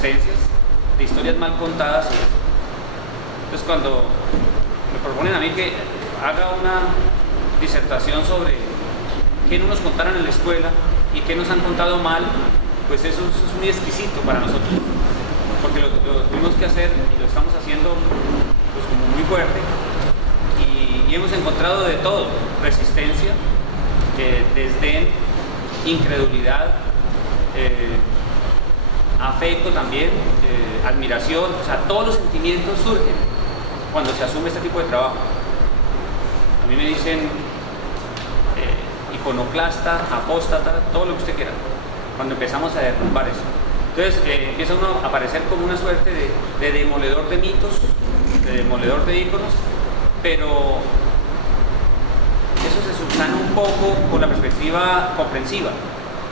resistencias, de historias mal contadas. Entonces cuando me proponen a mí que haga una disertación sobre qué no nos contaron en la escuela y qué nos han contado mal, pues eso es muy exquisito para nosotros, porque lo tuvimos que hacer y lo estamos haciendo pues como muy fuerte, y hemos encontrado de todo: resistencia, desdén, incredulidad, afecto también, admiración. O sea, todos los sentimientos surgen cuando se asume este tipo de trabajo. A mí me dicen iconoclasta, apóstata, todo lo que usted quiera, cuando empezamos a derrumbar eso. Entonces empieza uno a aparecer como una suerte de demoledor de mitos, de demoledor de íconos, pero eso se subsana un poco con la perspectiva comprensiva.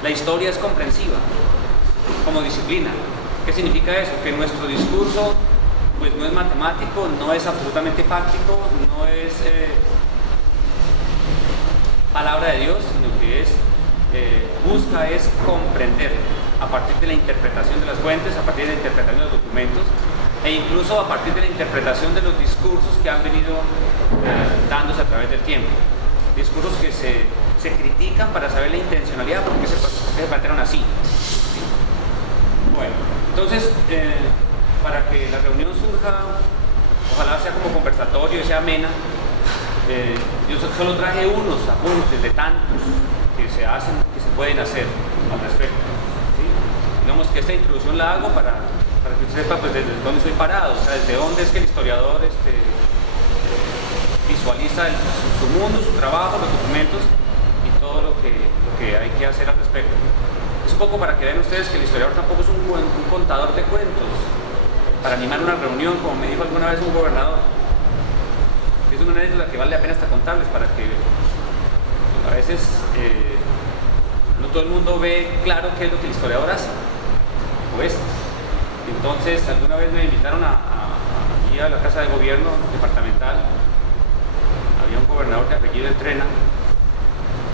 La historia es comprensiva como disciplina. ¿Qué significa eso? Que nuestro discurso pues no es matemático, no es absolutamente fáctico, no es palabra de Dios, sino que busca comprender a partir de la interpretación de las fuentes, a partir de la interpretación de los documentos, e incluso a partir de la interpretación de los discursos que han venido dándose a través del tiempo. Discursos que se critican para saber la intencionalidad, por qué se plantearon así. ¿Sí? Bueno, entonces, para que la reunión surja, ojalá sea como conversatorio y sea amena, yo solo traje unos apuntes de tantos que se hacen, que se pueden hacer al respecto. ¿Sí? Digamos que esta introducción la hago para que usted sepa pues, desde dónde estoy parado, o sea, desde dónde es que el historiador visualiza su mundo, su trabajo, los documentos y todo lo que hay que hacer al respecto. Es un poco para que vean ustedes que el historiador tampoco es un contador de cuentos para animar una reunión, como me dijo alguna vez un gobernador. Es una anécdota que vale la pena hasta contarles, para que a veces no todo el mundo ve claro qué es lo que el historiador hace. Pues, entonces, alguna vez me invitaron a ir a la casa de gobierno departamental. Había un gobernador de apellido Entrena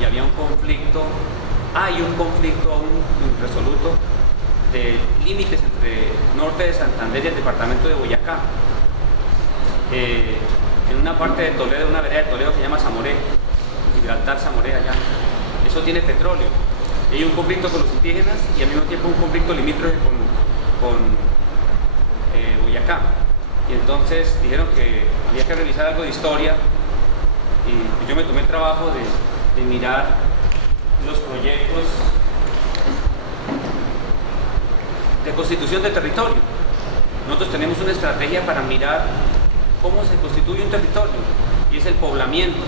y había un conflicto, hay un conflicto aún irresoluto de límites entre norte de Santander y el departamento de Boyacá. En una parte de Toledo, una vereda de Toledo que se llama Zamoré, Gibraltar Zamoré allá, eso tiene petróleo. Y hay un conflicto con los indígenas y al mismo tiempo un conflicto limítrofe con Boyacá. Y entonces dijeron que había que revisar algo de historia, y yo me tomé el trabajo de mirar los proyectos de constitución del territorio. Nosotros tenemos una estrategia para mirar cómo se constituye un territorio, y es el poblamiento.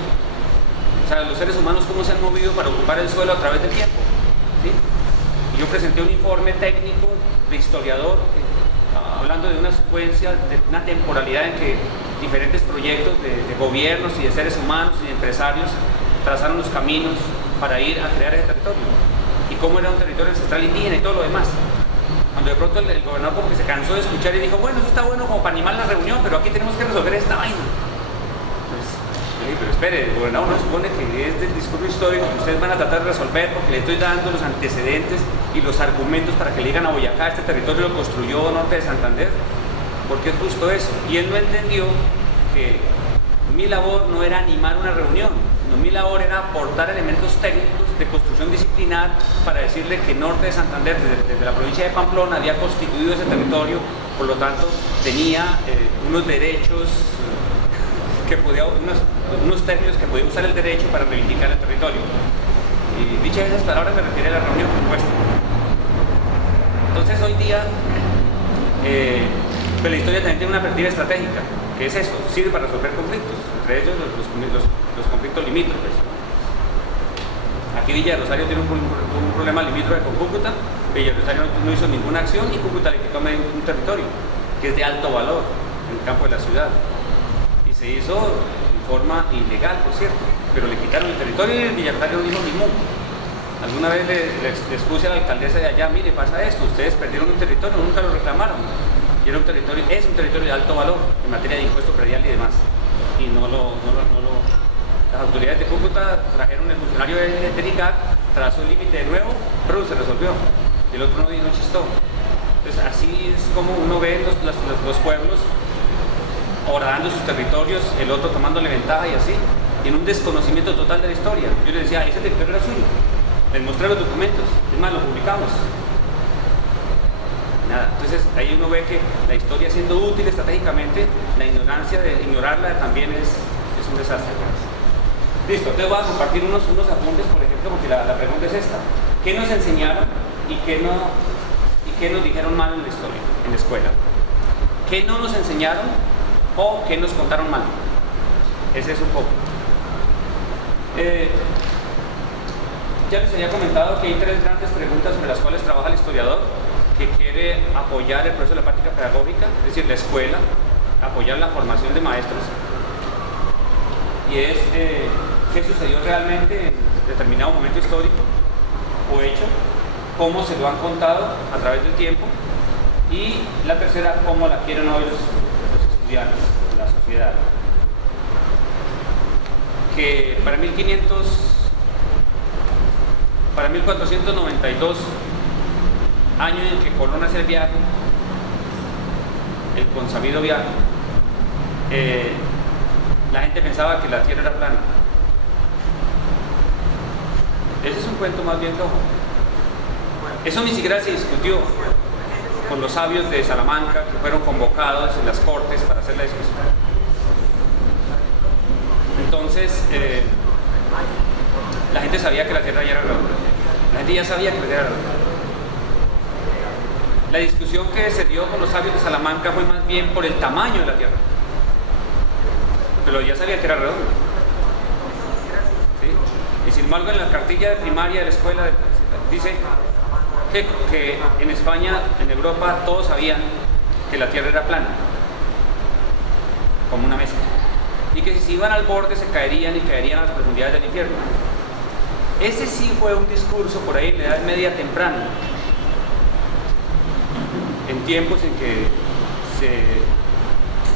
O sea, los seres humanos cómo se han movido para ocupar el suelo a través del tiempo. ¿Sí? Y yo presenté un informe técnico de historiador hablando de una secuencia, de una temporalidad en que diferentes proyectos de gobiernos y de seres humanos y de empresarios trazaron los caminos para ir a crear ese territorio, y cómo era un territorio ancestral indígena y todo lo demás. Cuando de pronto el gobernador como que se cansó de escuchar y dijo, bueno, eso está bueno como para animar la reunión, pero aquí tenemos que resolver esta vaina. Entonces, yo dije, pero espere, el gobernador no supone que es del discurso histórico que ustedes van a tratar de resolver, porque le estoy dando los antecedentes y los argumentos para que le digan a Boyacá, este territorio lo construyó norte de Santander, porque es justo eso. Y él no entendió que mi labor no era animar una reunión, sino mi labor era aportar elementos técnicos de construcción disciplinar para decirle que norte de Santander, desde la provincia de Pamplona, había constituido ese territorio, por lo tanto tenía unos derechos que podía, unos términos que podía usar el derecho para reivindicar el territorio. Y dichas esas palabras me retiré de la reunión, por supuesto. Entonces hoy día pues la historia también tiene una perspectiva estratégica, que es esto, sirve para resolver conflictos, entre ellos los conflictos limítrofes. Aquí Villa de Rosario tiene un problema limítrofe con Cúcuta. Villa de Rosario no hizo ninguna acción y Cúcuta le quitó un territorio que es de alto valor en el campo de la ciudad, y se hizo de forma ilegal, por cierto, pero le quitaron el territorio y Villa de Rosario no dijo ni mu. Alguna vez le expuse a la alcaldesa de allá, mire, pasa esto, ustedes perdieron un territorio, nunca lo reclamaron, y era es un territorio de alto valor en materia de impuesto predial y demás, y las autoridades de Cúcuta trajeron el funcionario del IGAC, trazó el límite de nuevo, pero se resolvió, y el otro no chistó. Entonces Entonces así es como uno ve los pueblos horadando sus territorios, el otro tomándole ventaja y así, y en un desconocimiento total de la historia. Yo les decía, ese territorio era suyo, les mostré los documentos, es más, lo publicamos. Nada. Entonces ahí uno ve que la historia siendo útil estratégicamente, la ignorancia de ignorarla también es un desastre. Listo, entonces voy a compartir unos apuntes, por ejemplo, porque la pregunta es esta. ¿Qué nos enseñaron y qué nos dijeron mal en la historia, en la escuela? ¿Qué no nos enseñaron o qué nos contaron mal? Ese es un poco. Ya les había comentado que hay tres grandes preguntas sobre las cuales trabaja el historiador, que quiere apoyar el proceso de la práctica pedagógica, es decir, la escuela, apoyar la formación de maestros, y es qué sucedió realmente en determinado momento histórico o hecho, cómo se lo han contado a través del tiempo, y la tercera, cómo la quieren hoy los estudiantes, la sociedad. Que para 1492, año en que Colón hace el viaje, el consabido viaje, la gente pensaba que la Tierra era plana. Ese es un cuento más bien loco. Eso ni siquiera se discutió con los sabios de Salamanca, que fueron convocados en las cortes para hacer la discusión. Entonces, la gente sabía que la Tierra ya era redonda. La gente ya sabía que la Tierra era redonda. La discusión que se dio con los sabios de Salamanca fue más bien por el tamaño de la Tierra. Pero ya sabía que era redonda. ¿Sí? Y sin embargo, en la cartilla de primaria de la escuela dice que en España, en Europa, todos sabían que la Tierra era plana, como una mesa, y que si se iban al borde se caerían y caerían a las profundidades del infierno. Ese sí fue un discurso por ahí en la Edad Media temprana, en tiempos en que se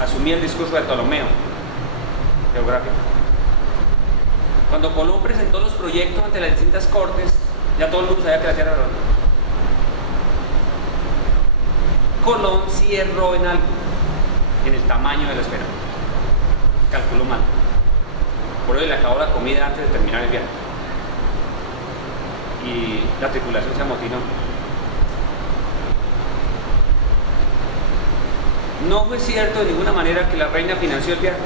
asumía el discurso de Ptolomeo geográfico. Cuando Colón presentó los proyectos ante las distintas cortes, ya todo el mundo sabía que la Tierra era redonda. Colón sí erró en algo, en el tamaño de la esfera. Calculó mal. Por eso le acabó la comida antes de terminar el viaje. Y la tripulación se amotinó. No fue cierto de ninguna manera que la reina financió el viaje,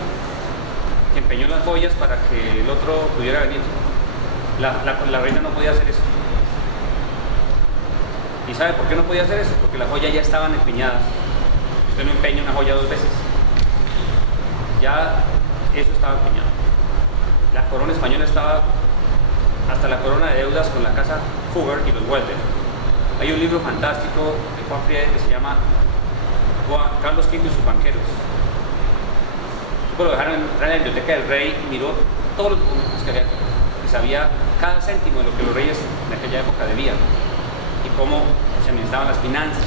que empeñó las joyas para que el otro pudiera venir. La reina no podía hacer eso. ¿Y sabe por qué no podía hacer eso? Porque las joyas ya estaban empeñadas. Usted no empeña una joya dos veces. Ya eso estaba empeñado. La corona española estaba hasta la corona de deudas con la casa Fugger y los Welder. Hay un libro fantástico de Juan Friede que se llama Carlos V y sus banqueros. Lo dejaron entrar en la biblioteca del rey y miró todos los documentos que había y sabía cada céntimo de lo que los reyes en aquella época debían y cómo se administraban las finanzas.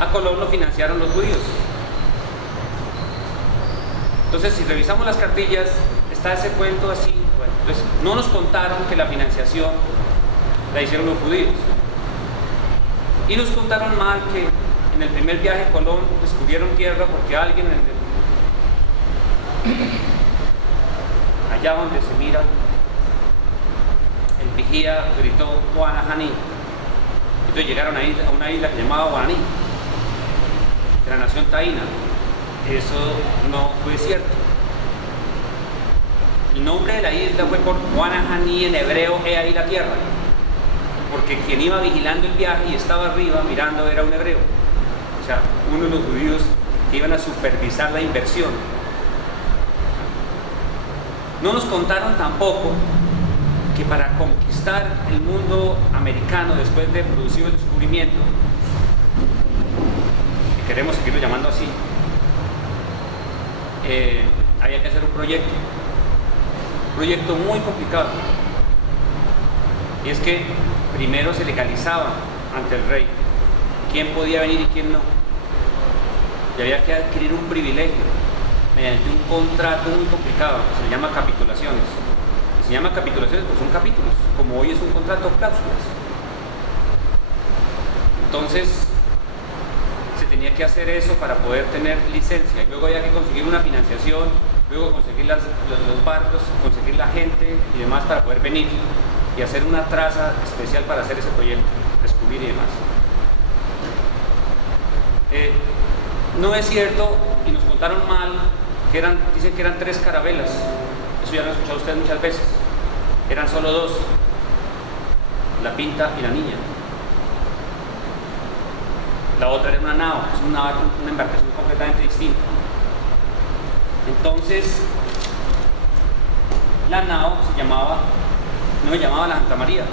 A Colón lo financiaron los judíos. Entonces, si revisamos las cartillas, está ese cuento así. Bueno, entonces, no nos contaron que la financiación la hicieron los judíos. Y nos contaron mal que en el primer viaje Colón descubrieron tierra porque alguien allá donde se mira, el vigía gritó Guanajaní. Entonces llegaron a una isla que se llamaba Guananí, de la nación taína. Eso no fue cierto. El nombre de la isla fue por Guanajaní, en hebreo, he ahí la tierra, porque quien iba vigilando el viaje y estaba arriba mirando era un hebreo, o sea, uno de los judíos que iban a supervisar la inversión. No nos contaron tampoco que para conquistar el mundo americano después de producido el descubrimiento, que queremos seguirlo llamando así, había que hacer un proyecto muy complicado, y es que primero se legalizaba ante el rey quién podía venir y quién no, y había que adquirir un privilegio mediante un contrato muy complicado, se le llama capitulaciones. Y se llama capitulaciones porque son capítulos, como hoy es un contrato, cláusulas. Entonces se tenía que hacer eso para poder tener licencia, y luego había que conseguir una financiación, luego conseguir los barcos, conseguir la gente y demás para poder venir y hacer una traza especial para hacer ese proyecto, descubrir y demás. No es cierto, y nos contaron mal, que dicen que eran 3 carabelas. Eso ya lo han escuchado ustedes muchas veces. Eran solo 2, la Pinta y la Niña. La otra era una nao, es una embarcación completamente distinta. Entonces, la nao no se llamaba la Santa María,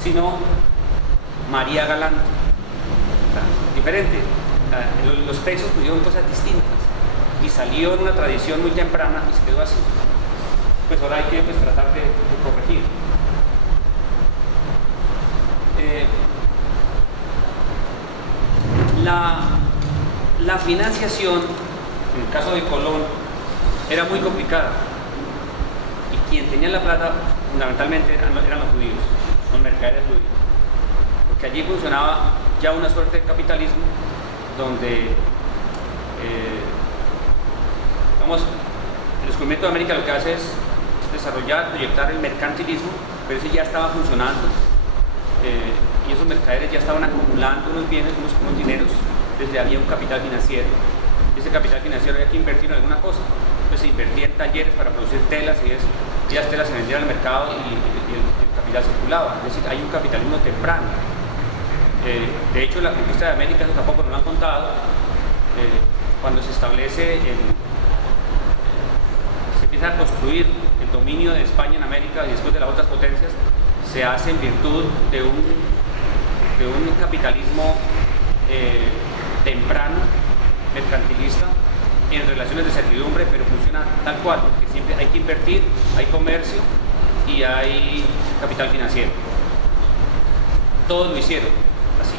sino María Galante. Diferente. Los textos tuvieron cosas distintas y salió en una tradición muy temprana y se quedó así. Pues ahora hay que tratar de corregir. La financiación, en el caso de Colón, era muy complicada, y quien tenía la plata fundamentalmente eran los judíos, los mercaderes judíos, porque allí funcionaba ya una suerte de capitalismo donde el descubrimiento de América lo que hace es desarrollar, proyectar el mercantilismo, pero ese ya estaba funcionando, y esos mercaderes ya estaban acumulando unos bienes, unos dineros, desde había un capital financiero. Ese capital financiero había que invertir en alguna cosa, entonces se invertía en talleres para producir telas y eso, y las telas se vendían al mercado y el capital circulaba. Es decir, hay un capitalismo temprano. De hecho, la conquista de América, eso tampoco nos lo han contado, cuando se establece se empieza a construir el dominio de España en América y después de las otras potencias, se hace en virtud de un capitalismo temprano, mercantilista, en relaciones de servidumbre, pero funciona tal cual, porque siempre hay que invertir, hay comercio y hay capital financiero. Todos lo hicieron así.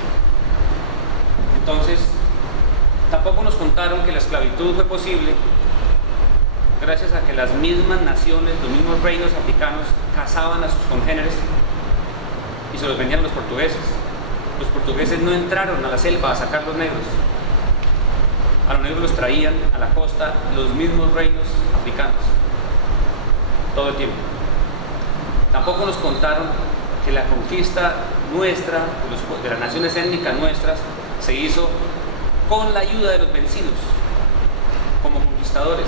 Entonces, tampoco nos contaron que la esclavitud fue posible gracias a que las mismas naciones, los mismos reinos africanos cazaban a sus congéneres y se los vendían a los portugueses. Los portugueses no entraron a la selva a sacar los negros. A los negros los traían a la costa los mismos reinos africanos, todo el tiempo. Tampoco nos contaron que la conquista nuestra, de las naciones étnicas nuestras, se hizo con la ayuda de los vencidos, como conquistadores.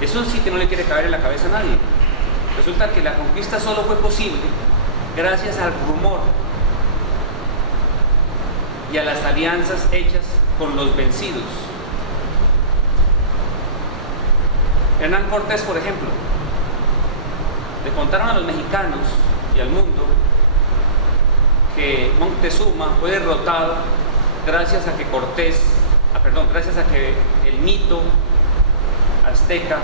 Eso sí que no le quiere caber en la cabeza a nadie. Resulta que la conquista solo fue posible gracias al rumor y a las alianzas hechas con los vencidos. Hernán Cortés, por ejemplo, le contaron a los mexicanos y al mundo que Moctezuma fue derrotado gracias a que gracias a que el mito azteca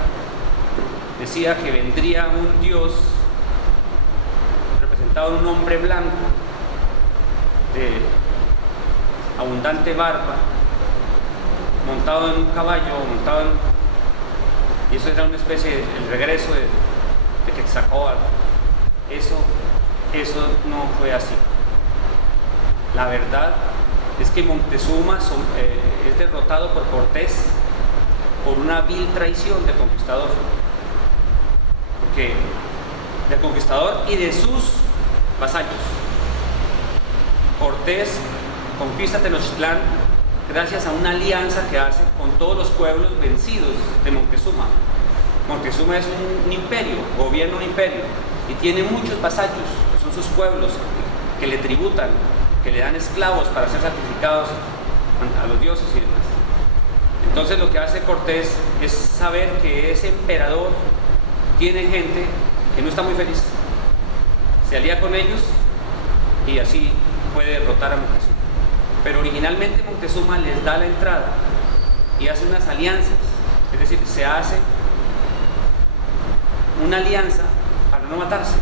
decía que vendría un dios representado en un hombre blanco de abundante barba, montado en un caballo, y eso era una especie de el regreso de Quetzalcóatl. Eso no fue así. La verdad es que Moctezuma es derrotado por Cortés por una vil traición del conquistador, porque del conquistador y de sus vasallos. Imperio conquista Tenochtitlán gracias a una alianza que hace con todos los pueblos vencidos de Moctezuma. Moctezuma es un imperio, gobierna un imperio y tiene muchos vasallos, son sus pueblos que le tributan, que le dan esclavos para ser sacrificados a los dioses y demás. Entonces lo que hace Cortés es saber que ese emperador tiene gente que no está muy feliz, se alía con ellos y así puede derrotar a Moctezuma. Pero originalmente Moctezuma les da la entrada y hace unas alianzas, es decir, se hace una alianza para no matarse.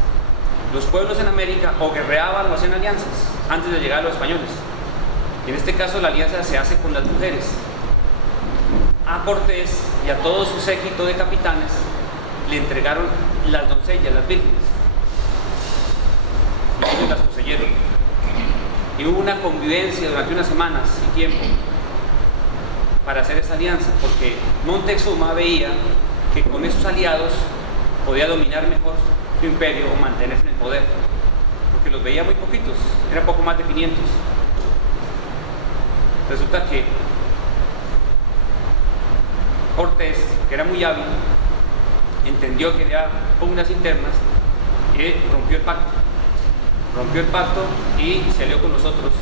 Los pueblos en América o guerreaban o hacían alianzas antes de llegar a los españoles. En este caso la alianza se hace con las mujeres. A Cortés y a todo su séquito de capitanes le entregaron las doncellas, las vírgenes, y ellos las poseyeron. Y hubo una convivencia durante unas semanas y tiempo para hacer esa alianza, porque Montezuma veía que con esos aliados podía dominar mejor su imperio o mantenerse en el poder, porque los veía muy poquitos, eran poco más de 500. Resulta que Cortés, que era muy hábil, entendió que había pugnas internas y rompió el pacto y se alió con nosotros,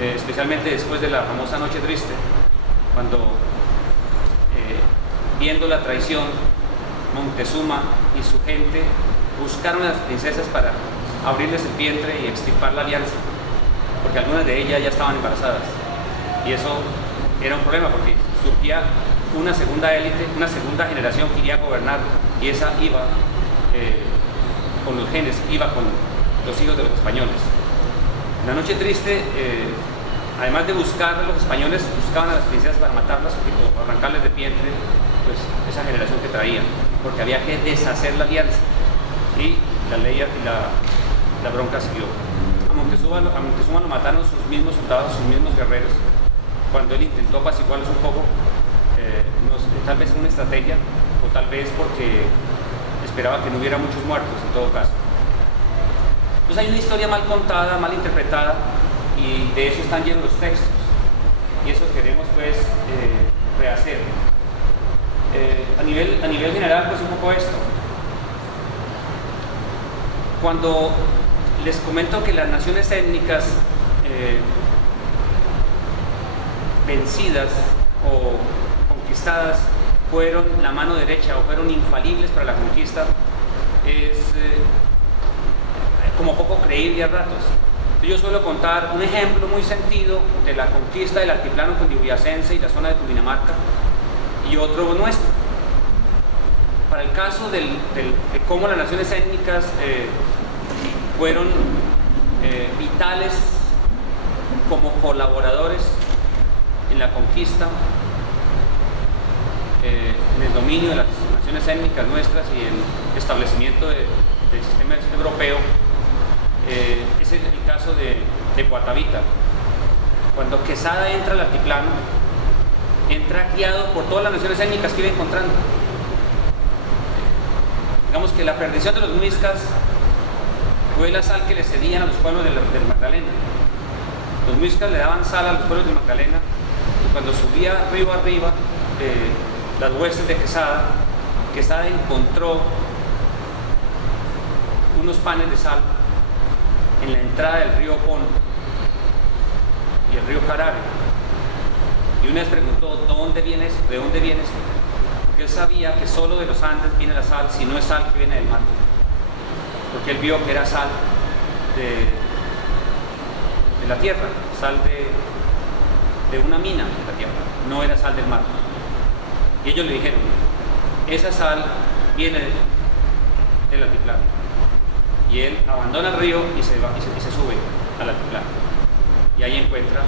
especialmente después de la famosa Noche Triste, cuando viendo la traición, Montezuma y su gente buscaron a las princesas para abrirles el vientre y extirpar la alianza, porque algunas de ellas ya estaban embarazadas, y eso era un problema porque surgía una segunda élite, una segunda generación que iría a gobernar, y esa iba con los genes, iba con los hijos de los españoles. En la Noche Triste, además de buscar a los españoles, buscaban a las princesas para matarlas, o arrancarles de vientre pues, esa generación que traían, porque había que deshacer la alianza, y la ley y la bronca siguió. A Montezuma lo mataron sus mismos soldados, sus mismos guerreros, cuando él intentó apaciguarlos un poco, tal vez una estrategia, o tal vez porque esperaba que no hubiera muchos muertos en todo caso. Entonces hay una historia mal contada, mal interpretada, y de eso están llenos los textos, y eso queremos pues rehacer. A nivel general, pues un poco esto. Cuando les comento que las naciones étnicas vencidas o conquistadas fueron la mano derecha o fueron infalibles para la conquista, es como poco creíble a ratos. Yo suelo contar un ejemplo muy sentido de la conquista del altiplano cundiboyacense y la zona de Cundinamarca, y otro nuestro. Para el caso de cómo las naciones étnicas fueron vitales como colaboradores en la conquista, en el dominio de las naciones étnicas nuestras y en el establecimiento del sistema europeo, es el caso de Guatavita. Cuando Quesada entra al altiplano, entra guiado por todas las naciones étnicas que iba encontrando. Digamos que la perdición de los muiscas fue la sal que le cedían a los pueblos del Magdalena. Los muiscas le daban sal a los pueblos del Magdalena, y cuando subía río arriba las huestes de Quesada encontró unos panes de sal en la entrada del río Pon y el río Carare, y una vez preguntó: ¿de dónde viene eso? Porque él sabía que solo de los Andes viene la sal, si no es sal que viene del mar, porque él vio que era sal de la tierra, sal de una mina de la tierra, no era sal del mar. Y ellos le dijeron: esa sal viene del altiplano. Y él abandona el río y se sube al altiplano, y ahí encuentra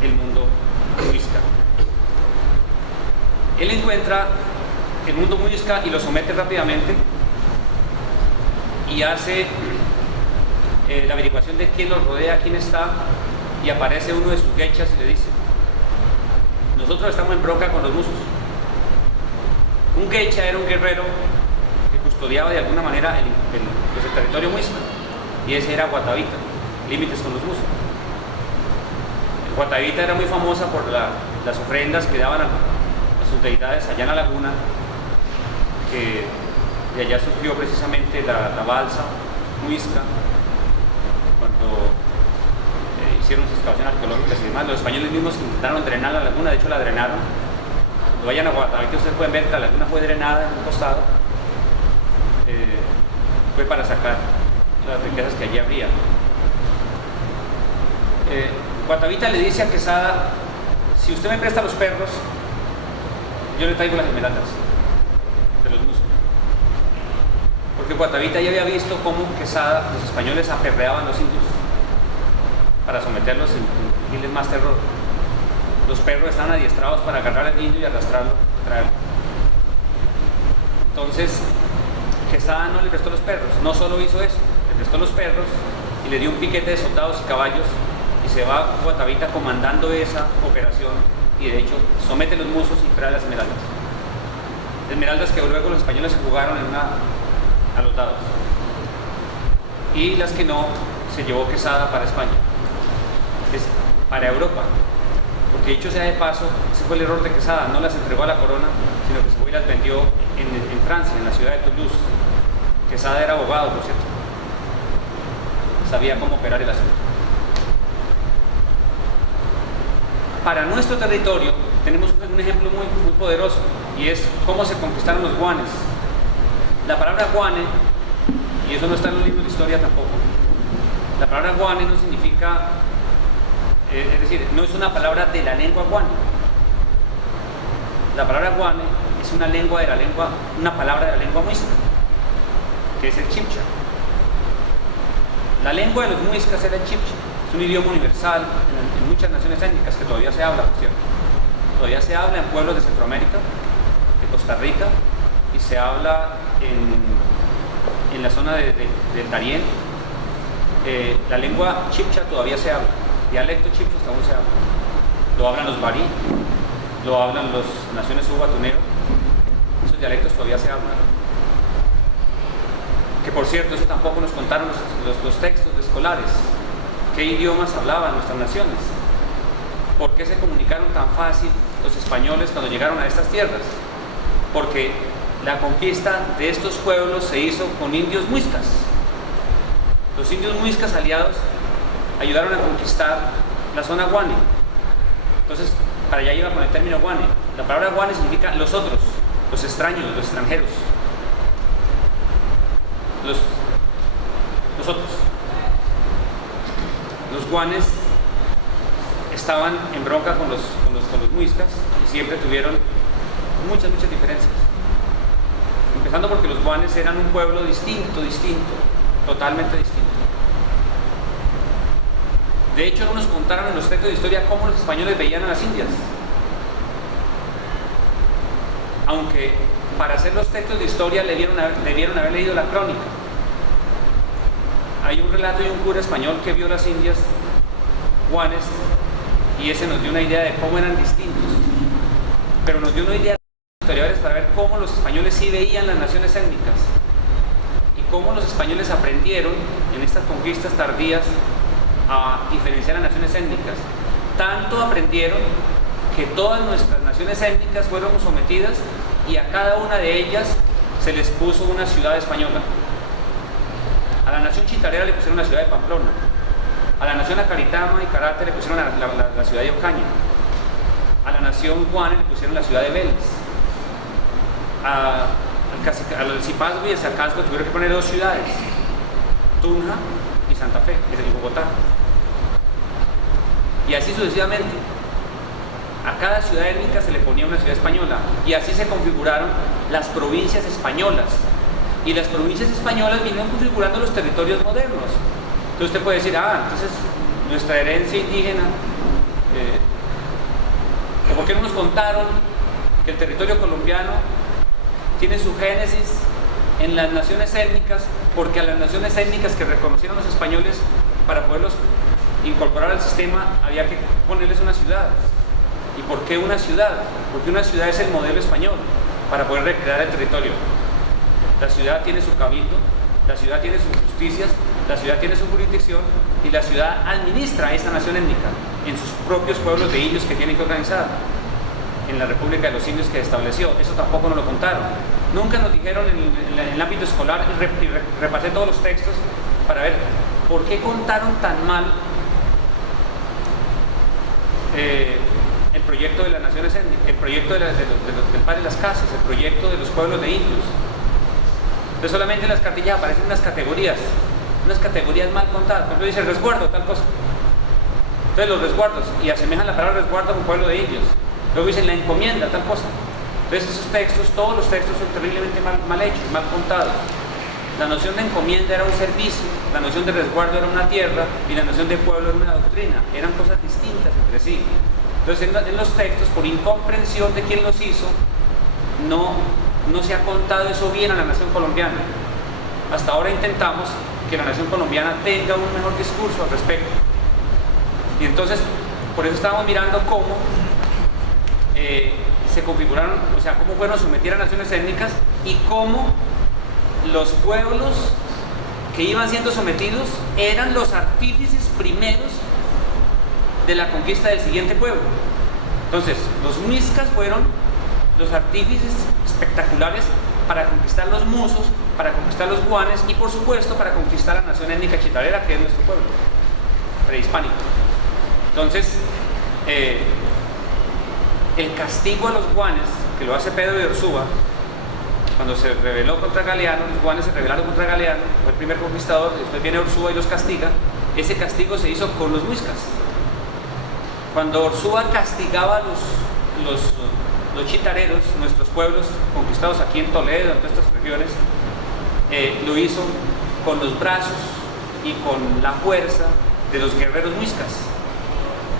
el mundo muisca. Él encuentra el mundo muisca y lo somete rápidamente, y hace la averiguación de quién los rodea, quién está, y aparece uno de sus quechas y le dice: nosotros estamos en bronca con los musos. Un quecha era un guerrero que custodiaba de alguna manera el territorio muisca, y ese era Guatavita, límites con los musos. Guatavita era muy famosa por las ofrendas que daban a sus deidades allá en la laguna, que de allá surgió precisamente la balsa muisca, cuando hicieron sus excavaciones arqueológicas y demás. Los españoles mismos intentaron drenar la laguna, de hecho la drenaron. Cuando vayan a Guatavita ustedes pueden ver que la laguna fue drenada en un costado, fue para sacar las riquezas que allí habría. Guatavita le dice a Quesada: si usted me presta los perros, yo le traigo las esmeraldas de los musos. Porque Guatavita ya había visto cómo Quesada, los españoles aperreaban a los indios para someterlos y darles más terror. Los perros estaban adiestrados para agarrar al indio y arrastrarlo, traerlo. Entonces, Quesada no le prestó los perros, no solo hizo eso, le prestó los perros y le dio un piquete de soldados y caballos se va a Guatavita comandando esa operación y de hecho somete los musos y trae las esmeraldas. Esmeraldas que luego los españoles se jugaron a los dados. Y las que no, se llevó Quesada para España, para Europa. Porque dicho sea de paso, ese fue el error de Quesada, no las entregó a la corona, sino que se fue y las vendió en Francia, en la ciudad de Toulouse. Quesada era abogado, por cierto. Sabía cómo operar el asunto. Para nuestro territorio tenemos un ejemplo muy poderoso, y es cómo se conquistaron los guanes. La palabra guane, y eso no está en los libros de historia tampoco, la palabra guane no significa, es decir, no es una palabra de la lengua guane. La palabra guane es una palabra de la lengua muisca, que es el chibcha. La lengua de los muiscas era el chibcha. Es un idioma universal en muchas naciones étnicas que todavía se habla, por cierto. Todavía se habla en pueblos de Centroamérica, de Costa Rica, y se habla en la zona del Darién. La lengua chibcha todavía se habla. Dialecto chibcha hasta aún se habla. Lo hablan los barí, lo hablan las naciones ubatunero. Esos dialectos todavía se hablan. Que por cierto, eso tampoco nos contaron los textos de escolares. ¿Qué idiomas hablaban nuestras naciones? ¿Por qué se comunicaron tan fácil los españoles cuando llegaron a estas tierras? Porque la conquista de estos pueblos se hizo con indios muiscas. Los indios muiscas aliados ayudaron a conquistar la zona guane. Entonces, para allá iba con el término guane. La palabra guane significa los otros, los extraños, los extranjeros. Los otros. Los guanes estaban en bronca con los muiscas y siempre tuvieron muchas diferencias. Empezando porque los guanes eran un pueblo distinto, totalmente distinto. De hecho, no nos contaron en los textos de historia cómo los españoles veían a las Indias. Aunque para hacer los textos de historia debieron haber leído la crónica. Hay un relato de un cura español que vio las Indias guanes y ese nos dio una idea de cómo eran distintos. Pero nos dio una idea de los historiadores para ver cómo los españoles sí veían las naciones étnicas y cómo los españoles aprendieron en estas conquistas tardías a diferenciar las naciones étnicas. Tanto aprendieron que todas nuestras naciones étnicas fueron sometidas y a cada una de ellas se les puso una ciudad española. A la nación chitarera le pusieron la ciudad de Pamplona, a la nación acaritama y carate le pusieron la ciudad de Ocaña, a la nación guane le pusieron la ciudad de Vélez, al Zipazgo y el Zacazgo tuvieron que poner dos ciudades, Tunja y Santa Fe, que es el Bogotá, y así sucesivamente. A cada ciudad étnica se le ponía una ciudad española y así se configuraron las provincias españolas. Y las provincias españolas vinieron configurando los territorios modernos. Entonces usted puede decir, entonces nuestra herencia indígena, ¿por qué no nos contaron que el territorio colombiano tiene su génesis en las naciones étnicas? Porque a las naciones étnicas que reconocieron los españoles, para poderlos incorporar al sistema, había que ponerles una ciudad. ¿Y por qué una ciudad? Porque una ciudad es el modelo español para poder recrear el territorio. La ciudad tiene su cabildo, la ciudad tiene sus justicias, la ciudad tiene su jurisdicción y la ciudad administra a esta nación étnica en sus propios pueblos de indios que tienen que organizar en la República de los Indios que estableció. Eso tampoco nos lo contaron. Nunca nos dijeron en el ámbito escolar, y repasé todos los textos para ver por qué contaron tan mal el proyecto de las naciones étnicas, el proyecto del padre de las casas, el proyecto de los pueblos de indios. Entonces solamente en las cartillas aparecen unas categorías mal contadas. Por ejemplo dice resguardo, tal cosa. Entonces los resguardos, y asemejan la palabra resguardo con pueblo de indios. Luego dicen la encomienda, tal cosa. Entonces esos textos, todos los textos son terriblemente mal hechos, mal contados. La noción de encomienda era un servicio, la noción de resguardo era una tierra y la noción de pueblo era una doctrina. Eran cosas distintas entre sí. Entonces en los textos, por incomprensión de quien los hizo, no se ha contado eso bien a la nación colombiana. Hasta ahora intentamos que la nación colombiana tenga un mejor discurso al respecto. Y entonces, por eso estábamos mirando cómo se configuraron, o sea, cómo fueron sometidas a naciones étnicas y cómo los pueblos que iban siendo sometidos eran los artífices primeros de la conquista del siguiente pueblo. Entonces, los muiscas fueron los artífices espectaculares para conquistar los musos, para conquistar los guanes y por supuesto para conquistar la nación étnica chitarera, que es nuestro pueblo prehispánico. Entonces, el castigo a los guanes, que lo hace Pedro de Orsúa, cuando se rebeló contra Galeano, los guanes se rebelaron contra Galeano, fue el primer conquistador, después viene Orsúa y los castiga. Ese castigo se hizo con los muiscas. Cuando Orsúa castigaba a los chitareros, nuestros pueblos conquistados aquí en Toledo, en todas estas regiones, lo hizo con los brazos y con la fuerza de los guerreros muiscas.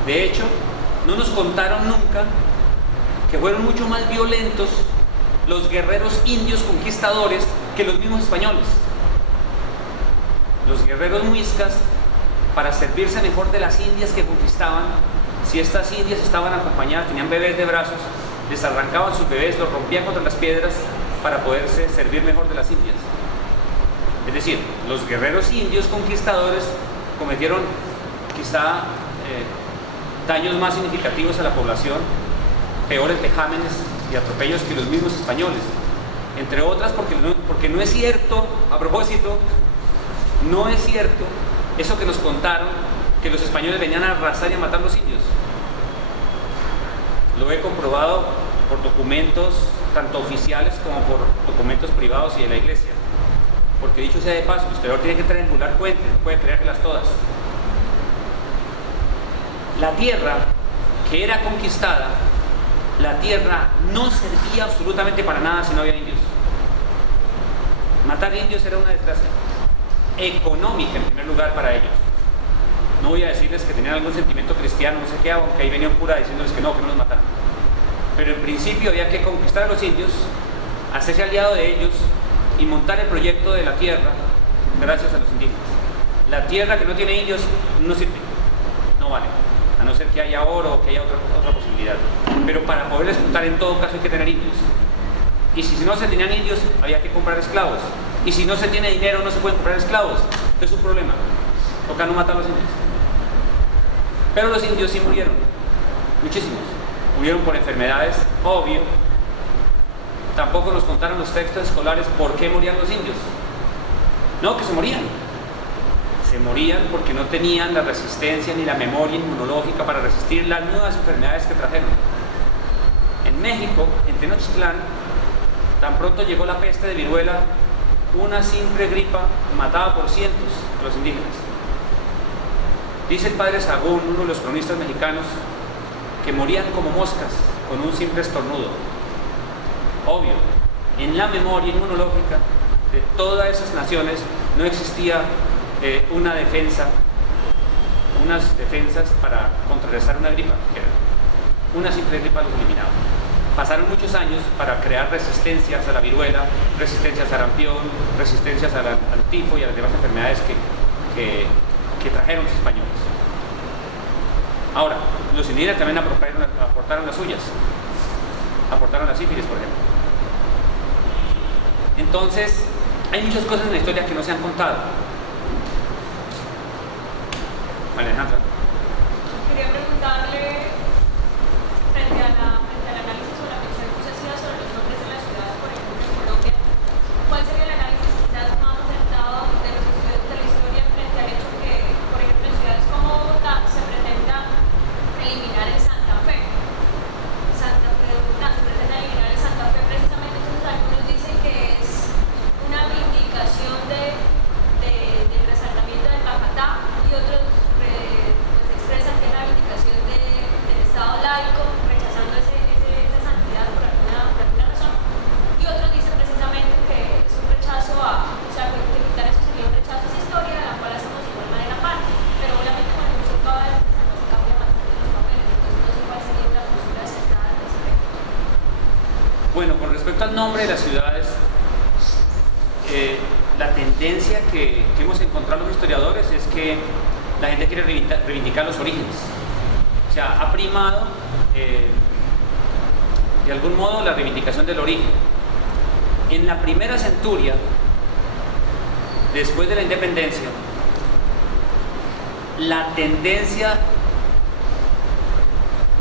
De hecho, no nos contaron nunca que fueron mucho más violentos los guerreros indios conquistadores que los mismos españoles. Los guerreros muiscas, para servirse mejor de las indias que conquistaban, si estas indias estaban acompañadas, tenían bebés de brazos, les arrancaban sus bebés, los rompían contra las piedras para poderse servir mejor de las indias. Es decir, los guerreros indios conquistadores cometieron quizá daños más significativos a la población, peores vejámenes y atropellos que los mismos españoles, entre otras porque no es cierto, a propósito, no es cierto eso que nos contaron, que los españoles venían a arrasar y a matar a los indios. Lo he comprobado por documentos tanto oficiales como por documentos privados y de la iglesia, porque dicho sea de paso, el historiador tiene que triangular fuentes, no puede creerlas todas. La tierra que era conquistada, la tierra no servía absolutamente para nada si no había indios. Matar indios era una desgracia económica en primer lugar para ellos. No voy a decirles que tenían algún sentimiento cristiano, no sé qué, aunque ahí venía un cura diciéndoles que no los mataran. Pero en principio había que conquistar a los indios, hacerse aliado de ellos y montar el proyecto de la tierra gracias a los indígenas. La tierra que no tiene indios no sirve, no vale, a no ser que haya oro o que haya otra posibilidad. Pero para poder explotar en todo caso hay que tener indios. Y si no se tenían indios, había que comprar esclavos. Y si no se tiene dinero, no se pueden comprar esclavos. Es un problema. Toca no matar a los indios. Pero los indios sí murieron, muchísimos. Murieron por enfermedades, obvio. Tampoco nos contaron los textos escolares por qué morían los indios. No, que se morían. Se morían porque no tenían la resistencia ni la memoria inmunológica para resistir las nuevas enfermedades que trajeron. En México, en Tenochtitlán, tan pronto llegó la peste de viruela, una simple gripa mataba por cientos a los indígenas. Dice el padre Sagún, uno de los cronistas mexicanos, que morían como moscas con un simple estornudo. Obvio, en la memoria inmunológica de todas esas naciones no existía una defensa, unas defensas para contrarrestar una gripa, que una simple gripa los eliminaba. Pasaron muchos años para crear resistencias a la viruela, resistencias al sarampión, resistencias al tifo y a las demás enfermedades que trajeron los españoles. Ahora, los indígenas también aportaron las suyas, aportaron la sífilis, por ejemplo. Entonces, hay muchas cosas en la historia que no se han contado. Alejandra. Quería preguntarle, frente al análisis o la mención que usted hacía sobre los nombres de las ciudades, por ejemplo, en Colombia, ¿cuál sería el análisis quizás más acertado de los estudios de la historia frente al hecho que, por ejemplo, en ciudades como Bogotá se pretenda eliminar el Santa Fe de Bogotá, se pretende eliminar el Santa Fe precisamente? Entonces algunos dicen que es una vindicación del resaltamiento del Pajatá y otros expresan que es la vindicación del Estado laico, rechazando esa santidad por alguna razón, y otros dicen precisamente que es un rechazo o sea, que quitar eso sería un rechazo a esa historia de la cual hacemos de igual manera parte, pero obviamente con el uso cada vez se cambia bastante los papeles, entonces no sé cuál sería la postura aceptada al respecto. Bueno, con respecto al nombre de las ciudades, la tendencia que hemos encontrado los historiadores es que la gente quiere reivindicar los orígenes. O sea, ha primado de algún modo la reivindicación del origen. En la primera centuria, después de la independencia, la tendencia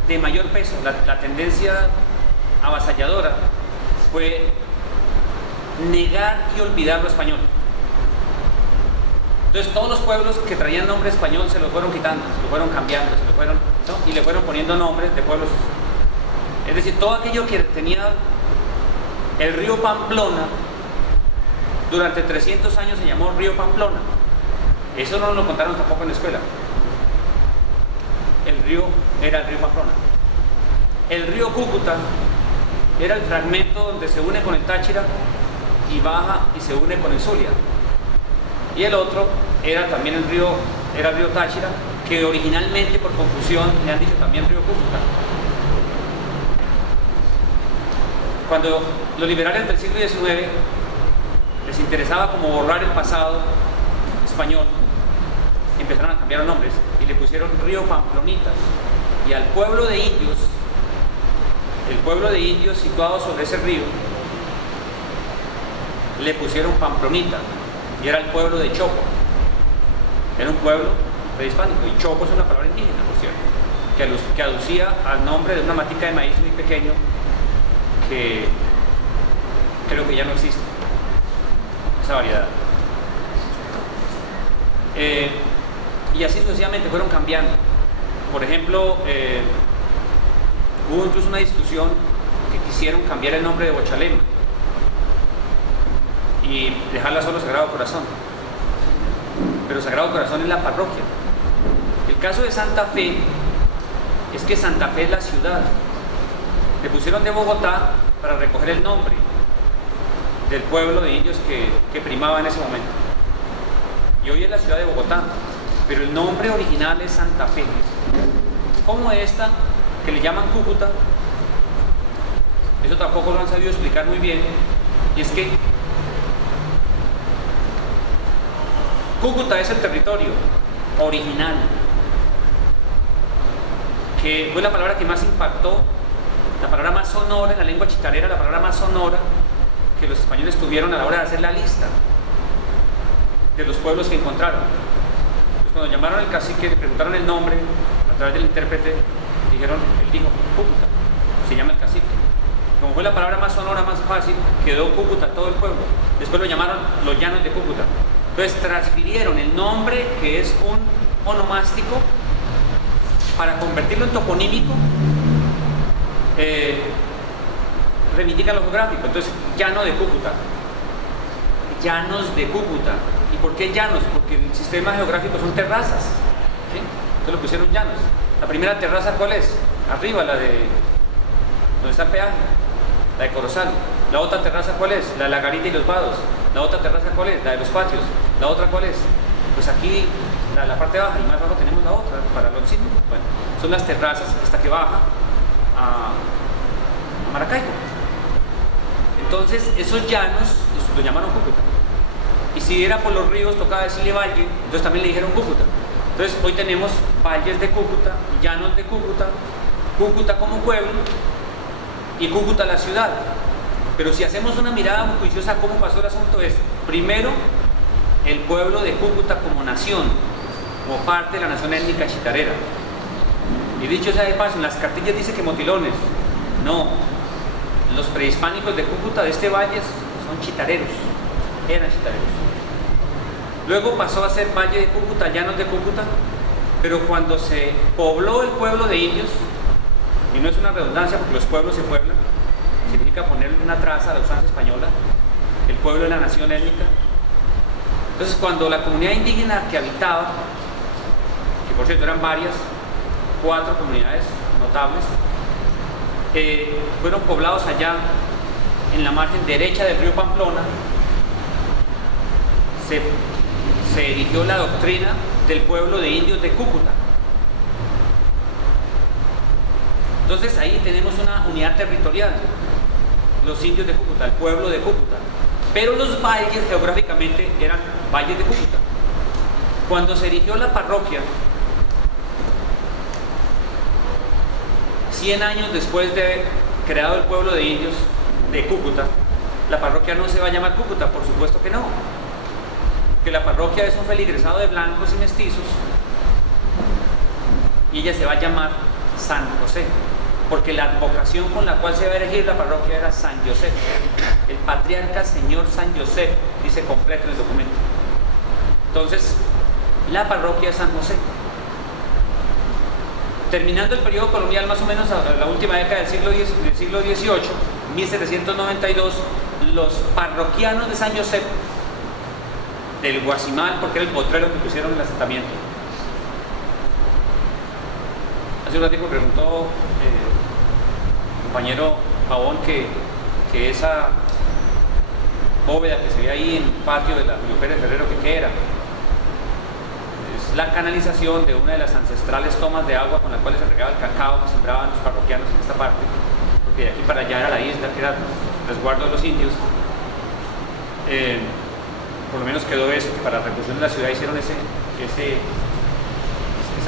de mayor peso, la tendencia avasalladora, fue negar y olvidar lo español. Entonces todos los pueblos que traían nombre español se los fueron quitando, se los fueron cambiando, ¿no? Y le fueron poniendo nombres de pueblos. Es decir, todo aquello que tenía el río Pamplona, durante 300 años se llamó río Pamplona. Eso no nos lo contaron tampoco en la escuela. El río era el río Pamplona. El río Cúcuta era el fragmento donde se une con el Táchira y baja y se une con el Zulia. Y el otro era también el río Táchira, que originalmente por confusión le han dicho también río Cúcuta. Cuando los liberales del siglo XIX les interesaba como borrar el pasado español, empezaron a cambiar los nombres y le pusieron río Pamplonitas. Y al pueblo de indios, el pueblo de indios situado sobre ese río, le pusieron Pamplonita, y era el pueblo de Chopo. Era un pueblo prehispánico, y Chopo es una palabra indígena, por cierto, que aducía al nombre de una matica de maíz muy pequeño que creo que ya no existe, esa variedad. Y así sucesivamente fueron cambiando. Por ejemplo, hubo incluso una discusión que quisieron cambiar el nombre de Bochalema y dejarla solo Sagrado Corazón, pero Sagrado Corazón es la parroquia. El caso de Santa Fe es que Santa Fe es la ciudad. Le pusieron de Bogotá para recoger el nombre del pueblo de indios que primaba en ese momento, y hoy es la ciudad de Bogotá, pero el nombre original es Santa Fe. Como esta que le llaman Cúcuta, eso tampoco lo han sabido explicar muy bien, y es que Cúcuta es el territorio original, que fue la palabra que más impactó, la palabra más sonora en la lengua chitarera, la palabra más sonora que los españoles tuvieron a la hora de hacer la lista de los pueblos que encontraron. Entonces, cuando llamaron al cacique, le preguntaron el nombre a través del intérprete, él dijo Cúcuta, se llama el cacique. Como fue la palabra más sonora, más fácil, quedó Cúcuta todo el pueblo. Después lo llamaron los llanos de Cúcuta. Entonces transfirieron el nombre, que es un onomástico, para convertirlo en toponímico, reivindican lo geográfico. Entonces, llano de Cúcuta, llanos de Cúcuta. ¿Y por qué llanos? Porque el sistema geográfico son terrazas, ¿sí? Entonces lo pusieron llanos. La primera terraza, ¿cuál es? Arriba, la de donde está el peaje, la de Corozal. La otra terraza, ¿cuál es? La de la Garita y los Vados. La otra terraza, ¿cuál es? La de los patios. La otra, ¿cuál es? Pues aquí, la parte baja, y más abajo tenemos la otra, para Loncito. Bueno, son las terrazas hasta que baja a Maracaibo. Entonces, esos llanos lo llamaron Cúcuta. Y si era por los ríos, tocaba decirle valle, entonces también le dijeron Cúcuta. Entonces, hoy tenemos valles de Cúcuta, llanos de Cúcuta, Cúcuta como pueblo y Cúcuta la ciudad. Pero si hacemos una mirada muy juiciosa a cómo pasó el asunto, es primero el pueblo de Cúcuta como nación, como parte de la nación étnica chitarera. Y dicho sea de paso, en las cartillas dice que motilones. No, los prehispánicos de Cúcuta, de este valle, son chitareros, eran chitareros. Luego pasó a ser valle de Cúcuta, llanos de Cúcuta, pero cuando se pobló el pueblo de indios, y no es una redundancia porque los pueblos se pueblan, significa ponerle una traza a la usanza española, el pueblo de la nación étnica. Entonces, cuando la comunidad indígena que habitaba, que por cierto eran varias, 4 comunidades notables, fueron poblados allá en la margen derecha del río Pamplona, se erigió la doctrina del pueblo de indios de Cúcuta. Entonces ahí tenemos una unidad territorial, los indios de Cúcuta, el pueblo de Cúcuta, pero los valles geográficamente eran valles de Cúcuta. Cuando se erigió la parroquia, 100 años después de creado el pueblo de indios de Cúcuta, la parroquia no se va a llamar Cúcuta, por supuesto que no. Que la parroquia es un feligresado de blancos y mestizos y ella se va a llamar San José, porque la advocación con la cual se va a elegir la parroquia era San José. El patriarca señor San José, dice completo en el documento. Entonces, la parroquia es San José. Terminando el periodo colonial, más o menos a la última década del siglo XVIII, 1792, los parroquianos de San José, del Guasimal, porque era el potrero que pusieron en el asentamiento. Hace un ratito preguntó el compañero Pavón que esa bóveda que se ve ahí en el patio de la Julio Pérez Ferrero, ¿qué era? Es la canalización de una de las ancestrales tomas de agua con la cual se regaba el cacao que sembraban los parroquianos en esta parte, porque de aquí para allá era la isla que era el resguardo de los indios. Por lo menos quedó eso, que para la reconstrucción de la ciudad hicieron esa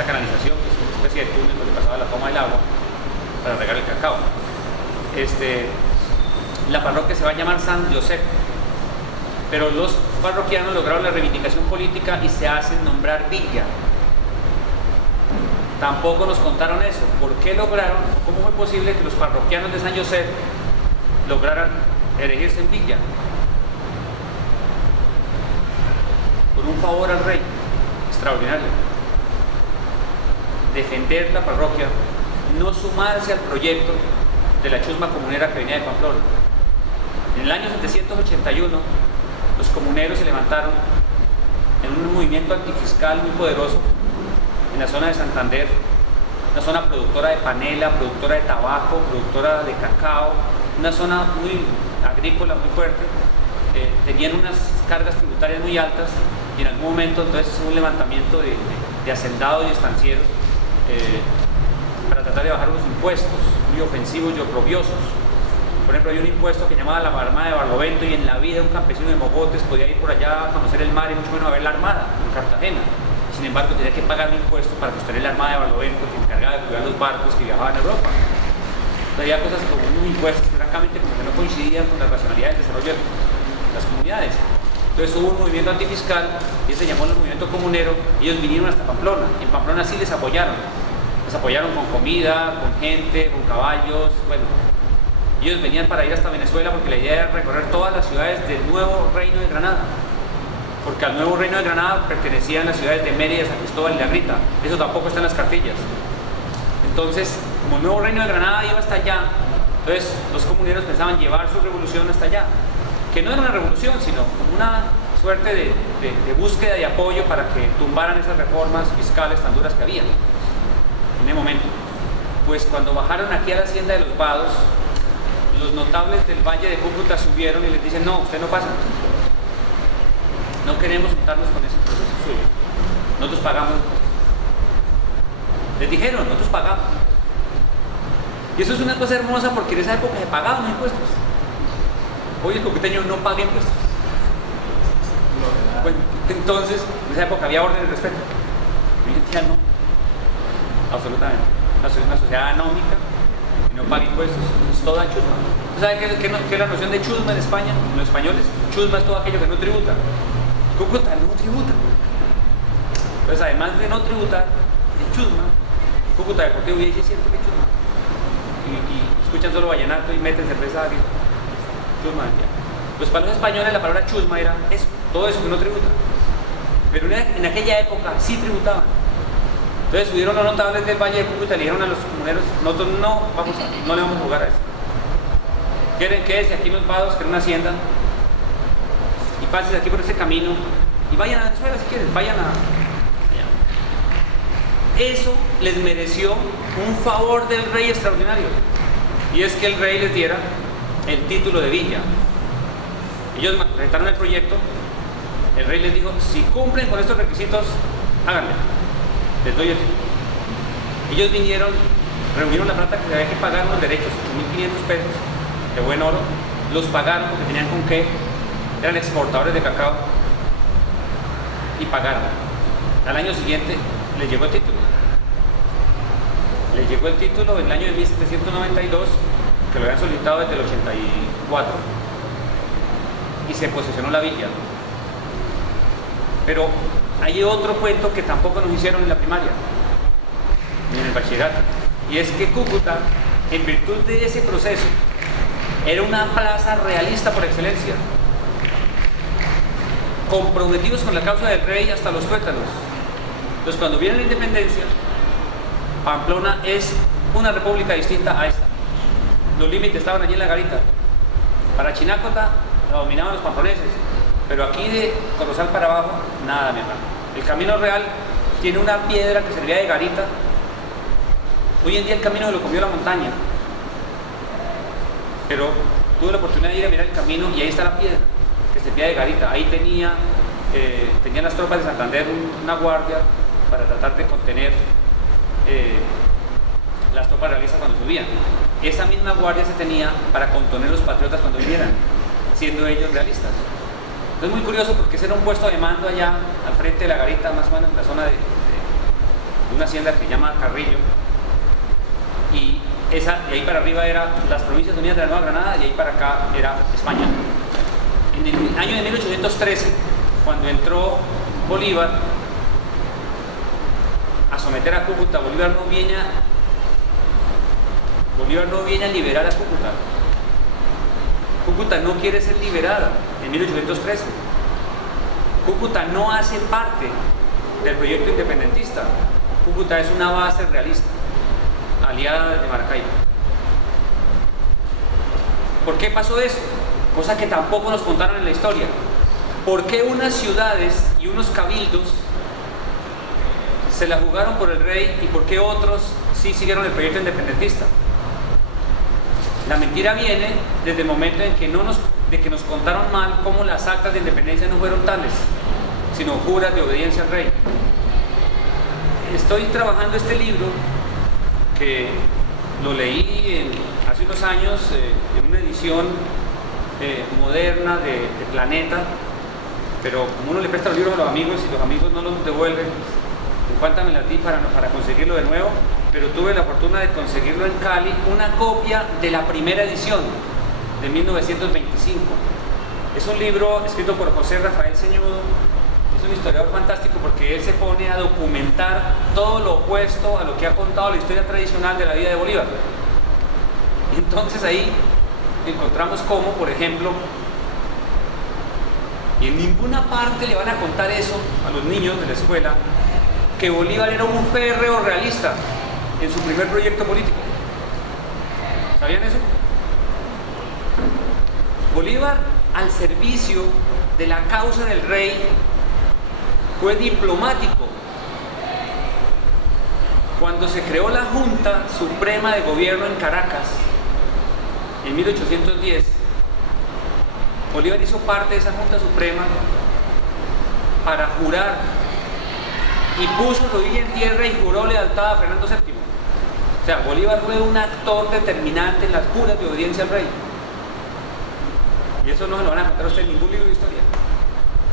canalización, que es una especie de túnel donde pasaba la toma del agua para regar el cacao. La parroquia se va a llamar San José, pero los parroquianos lograron la reivindicación política y se hacen nombrar villa. Tampoco nos contaron eso. ¿Por qué lograron? ¿Cómo fue posible que los parroquianos de San José lograran erigirse en villa? Por un favor al rey extraordinario: defender la parroquia, no sumarse al proyecto de la chusma comunera que venía de Pamplona. En el año 781 los comuneros se levantaron en un movimiento antifiscal muy poderoso en la zona de Santander, una zona productora de panela, productora de tabaco, productora de cacao, una zona muy agrícola, muy fuerte. Tenían unas cargas tributarias muy altas y en algún momento entonces hubo un levantamiento de hacendados y estancieros para tratar de bajar los impuestos muy ofensivos y oprobiosos. Por ejemplo, hay un impuesto que llamaba la Armada de Barlovento, y en la vida un campesino de Mogotes podía ir por allá a conocer el mar y mucho menos a ver la Armada en Cartagena. Sin embargo, tenía que pagar un impuesto para construir la Armada de Barlovento, que se encargaba de cuidar los barcos que viajaban a Europa. Entonces, había cosas como unos impuestos que francamente como que no coincidían con la racionalidad del desarrollo de las comunidades. Entonces hubo un movimiento antifiscal y se llamó el movimiento comunero, y ellos vinieron hasta Pamplona. En Pamplona sí les apoyaron con comida, con gente, con caballos. Bueno, ellos venían para ir hasta Venezuela porque la idea era recorrer todas las ciudades del nuevo Reino de Granada, porque al nuevo Reino de Granada pertenecían las ciudades de Mérida, San Cristóbal y La Grita. Eso tampoco está en las cartillas. Entonces, como el nuevo Reino de Granada iba hasta allá, entonces los comuneros pensaban llevar su revolución hasta allá, que no era una revolución, sino como una suerte de búsqueda y apoyo para que tumbaran esas reformas fiscales tan duras que había en ese momento. Pues cuando bajaron aquí a la hacienda de los Vados, los notables del Valle de Cúcuta subieron y les dicen: no, usted no pasa, no queremos juntarnos con ese proceso suyo, nosotros pagamos. Les dijeron: nosotros pagamos. Y eso es una cosa hermosa, porque en esa época se pagaban impuestos. Hoy el coqueteño no paga impuestos. Bueno, entonces en esa época había orden de respeto. Hoy en día no, absolutamente. Es una sociedad anómica y no paga impuestos, es toda chusma. ¿Saben qué es la noción de chusma en España? En los españoles, chusma es todo aquello que no tributa. Cúcuta no tributa. Entonces, además de no tributar, es chusma. Cúcuta Deportivo y es cierto que es chusma. Y escuchan solo vallenato y meten cerveza aquí. Chusma, ya. Pues para los españoles la palabra chusma era eso, todo eso que no tributa. Pero en aquella época sí tributaban. Entonces subieron los notables del Valle de Cúcuta y le dijeron a los comuneros: nosotros no le vamos a jugar a eso. Quieren quédense aquí en los Vados, que era una hacienda, y pasen aquí por ese camino y vayan a Venezuela si quieren, vayan allá. Eso les mereció un favor del rey extraordinario, y es que el rey les diera el título de villa. Ellos presentaron el proyecto, el rey les dijo: si cumplen con estos requisitos, háganle, les doy el título. Ellos vinieron, reunieron la plata que había que pagar, los derechos, 8.500 pesos de buen oro, los pagaron porque tenían con qué, eran exportadores de cacao, y pagaron. Al año siguiente le llegó el título. Le llegó el título en el año de 1792, que lo habían solicitado desde el 84, y se posesionó la villa. Pero hay otro cuento que tampoco nos hicieron en la primaria, ni en el bachillerato, y es que Cúcuta, en virtud de ese proceso, era una plaza realista por excelencia, comprometidos con la causa del rey hasta los tuétanos. Entonces, cuando viene la independencia, Pamplona es una república distinta a esta. Los límites estaban allí en la garita. Para Chinácota la dominaban los pamponeses, pero aquí de Corozal para abajo, nada, mi hermano. El camino real tiene una piedra que servía de garita. Hoy en día el camino se lo comió la montaña, pero tuve la oportunidad de ir a mirar el camino y ahí está la piedra que servía de garita. Ahí tenían las tropas de Santander una guardia para tratar de contener las tropas realistas cuando subían. Esa misma guardia se tenía para contener los patriotas cuando vinieran, siendo ellos realistas. Es muy curioso porque ese era un puesto de mando allá al frente de la garita, más o menos en la zona de una hacienda que se llama Carrillo, y ahí para arriba eran las provincias unidas de la Nueva Granada y ahí para acá era España. En el año de 1813, cuando entró Bolívar a someter a Cúcuta, Bolívar no viene a liberar a Cúcuta. Cúcuta no quiere ser liberada en 1813. Cúcuta no hace parte del proyecto independentista. Cúcuta es una base realista, aliada de Maracaibo. ¿Por qué pasó eso? Cosa que tampoco nos contaron en la historia. ¿Por qué unas ciudades y unos cabildos se la jugaron por el rey y por qué otros sí siguieron el proyecto independentista? La mentira viene desde el momento en que nos contaron mal cómo las actas de independencia no fueron tales, sino juras de obediencia al rey. Estoy trabajando este libro que lo leí hace unos años en una edición moderna de Planeta, pero como uno le presta los libros a los amigos y los amigos no los devuelven, en cuánta me la di para conseguirlo de nuevo, pero tuve la fortuna de conseguirlo en Cali, una copia de la primera edición de 1925. Es un libro escrito por José Rafael Ceñudo. Es un historiador fantástico porque él se pone a documentar todo lo opuesto a lo que ha contado la historia tradicional de la vida de Bolívar. Y entonces ahí encontramos cómo, por ejemplo, y en ninguna parte le van a contar eso a los niños de la escuela, que Bolívar era un férreo realista en su primer proyecto político. ¿Sabían eso? Bolívar, al servicio de la causa del rey, fue diplomático. Cuando se creó la Junta Suprema de Gobierno en Caracas, en 1810, Bolívar hizo parte de esa Junta Suprema para jurar, y puso rodilla en tierra y juró lealtad a Fernando VII. O sea, Bolívar fue un actor determinante en las juras de obediencia al rey. Y eso no se lo van a contar a usted en ningún libro de historia,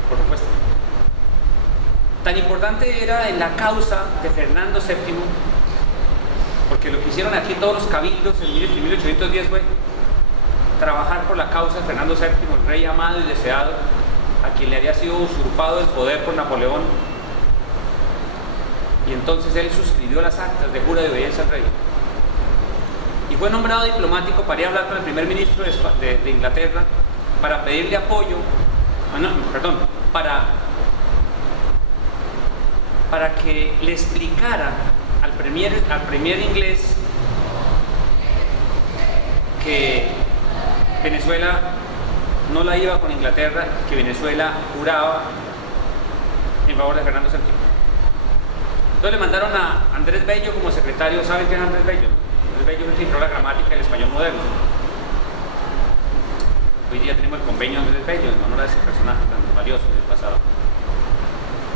por supuesto. Tan importante era en la causa de Fernando VII, porque lo que hicieron aquí todos los cabildos en 1810 fue trabajar por la causa de Fernando VII, el rey amado y deseado, a quien le había sido usurpado el poder por Napoleón. Y entonces él suscribió las actas de jura de obediencia al rey. Y fue nombrado diplomático para ir a hablar con el primer ministro de Inglaterra para pedirle apoyo, para que le explicara al premier inglés que Venezuela no la iba con Inglaterra, que Venezuela juraba en favor de Fernando VII. Entonces le mandaron a Andrés Bello como secretario. ¿Saben quién es Andrés Bello? Andrés Bello es el que creó la gramática del español moderno. Hoy día tenemos el convenio de Andrés Bello en honor a ese personaje tan valioso del pasado.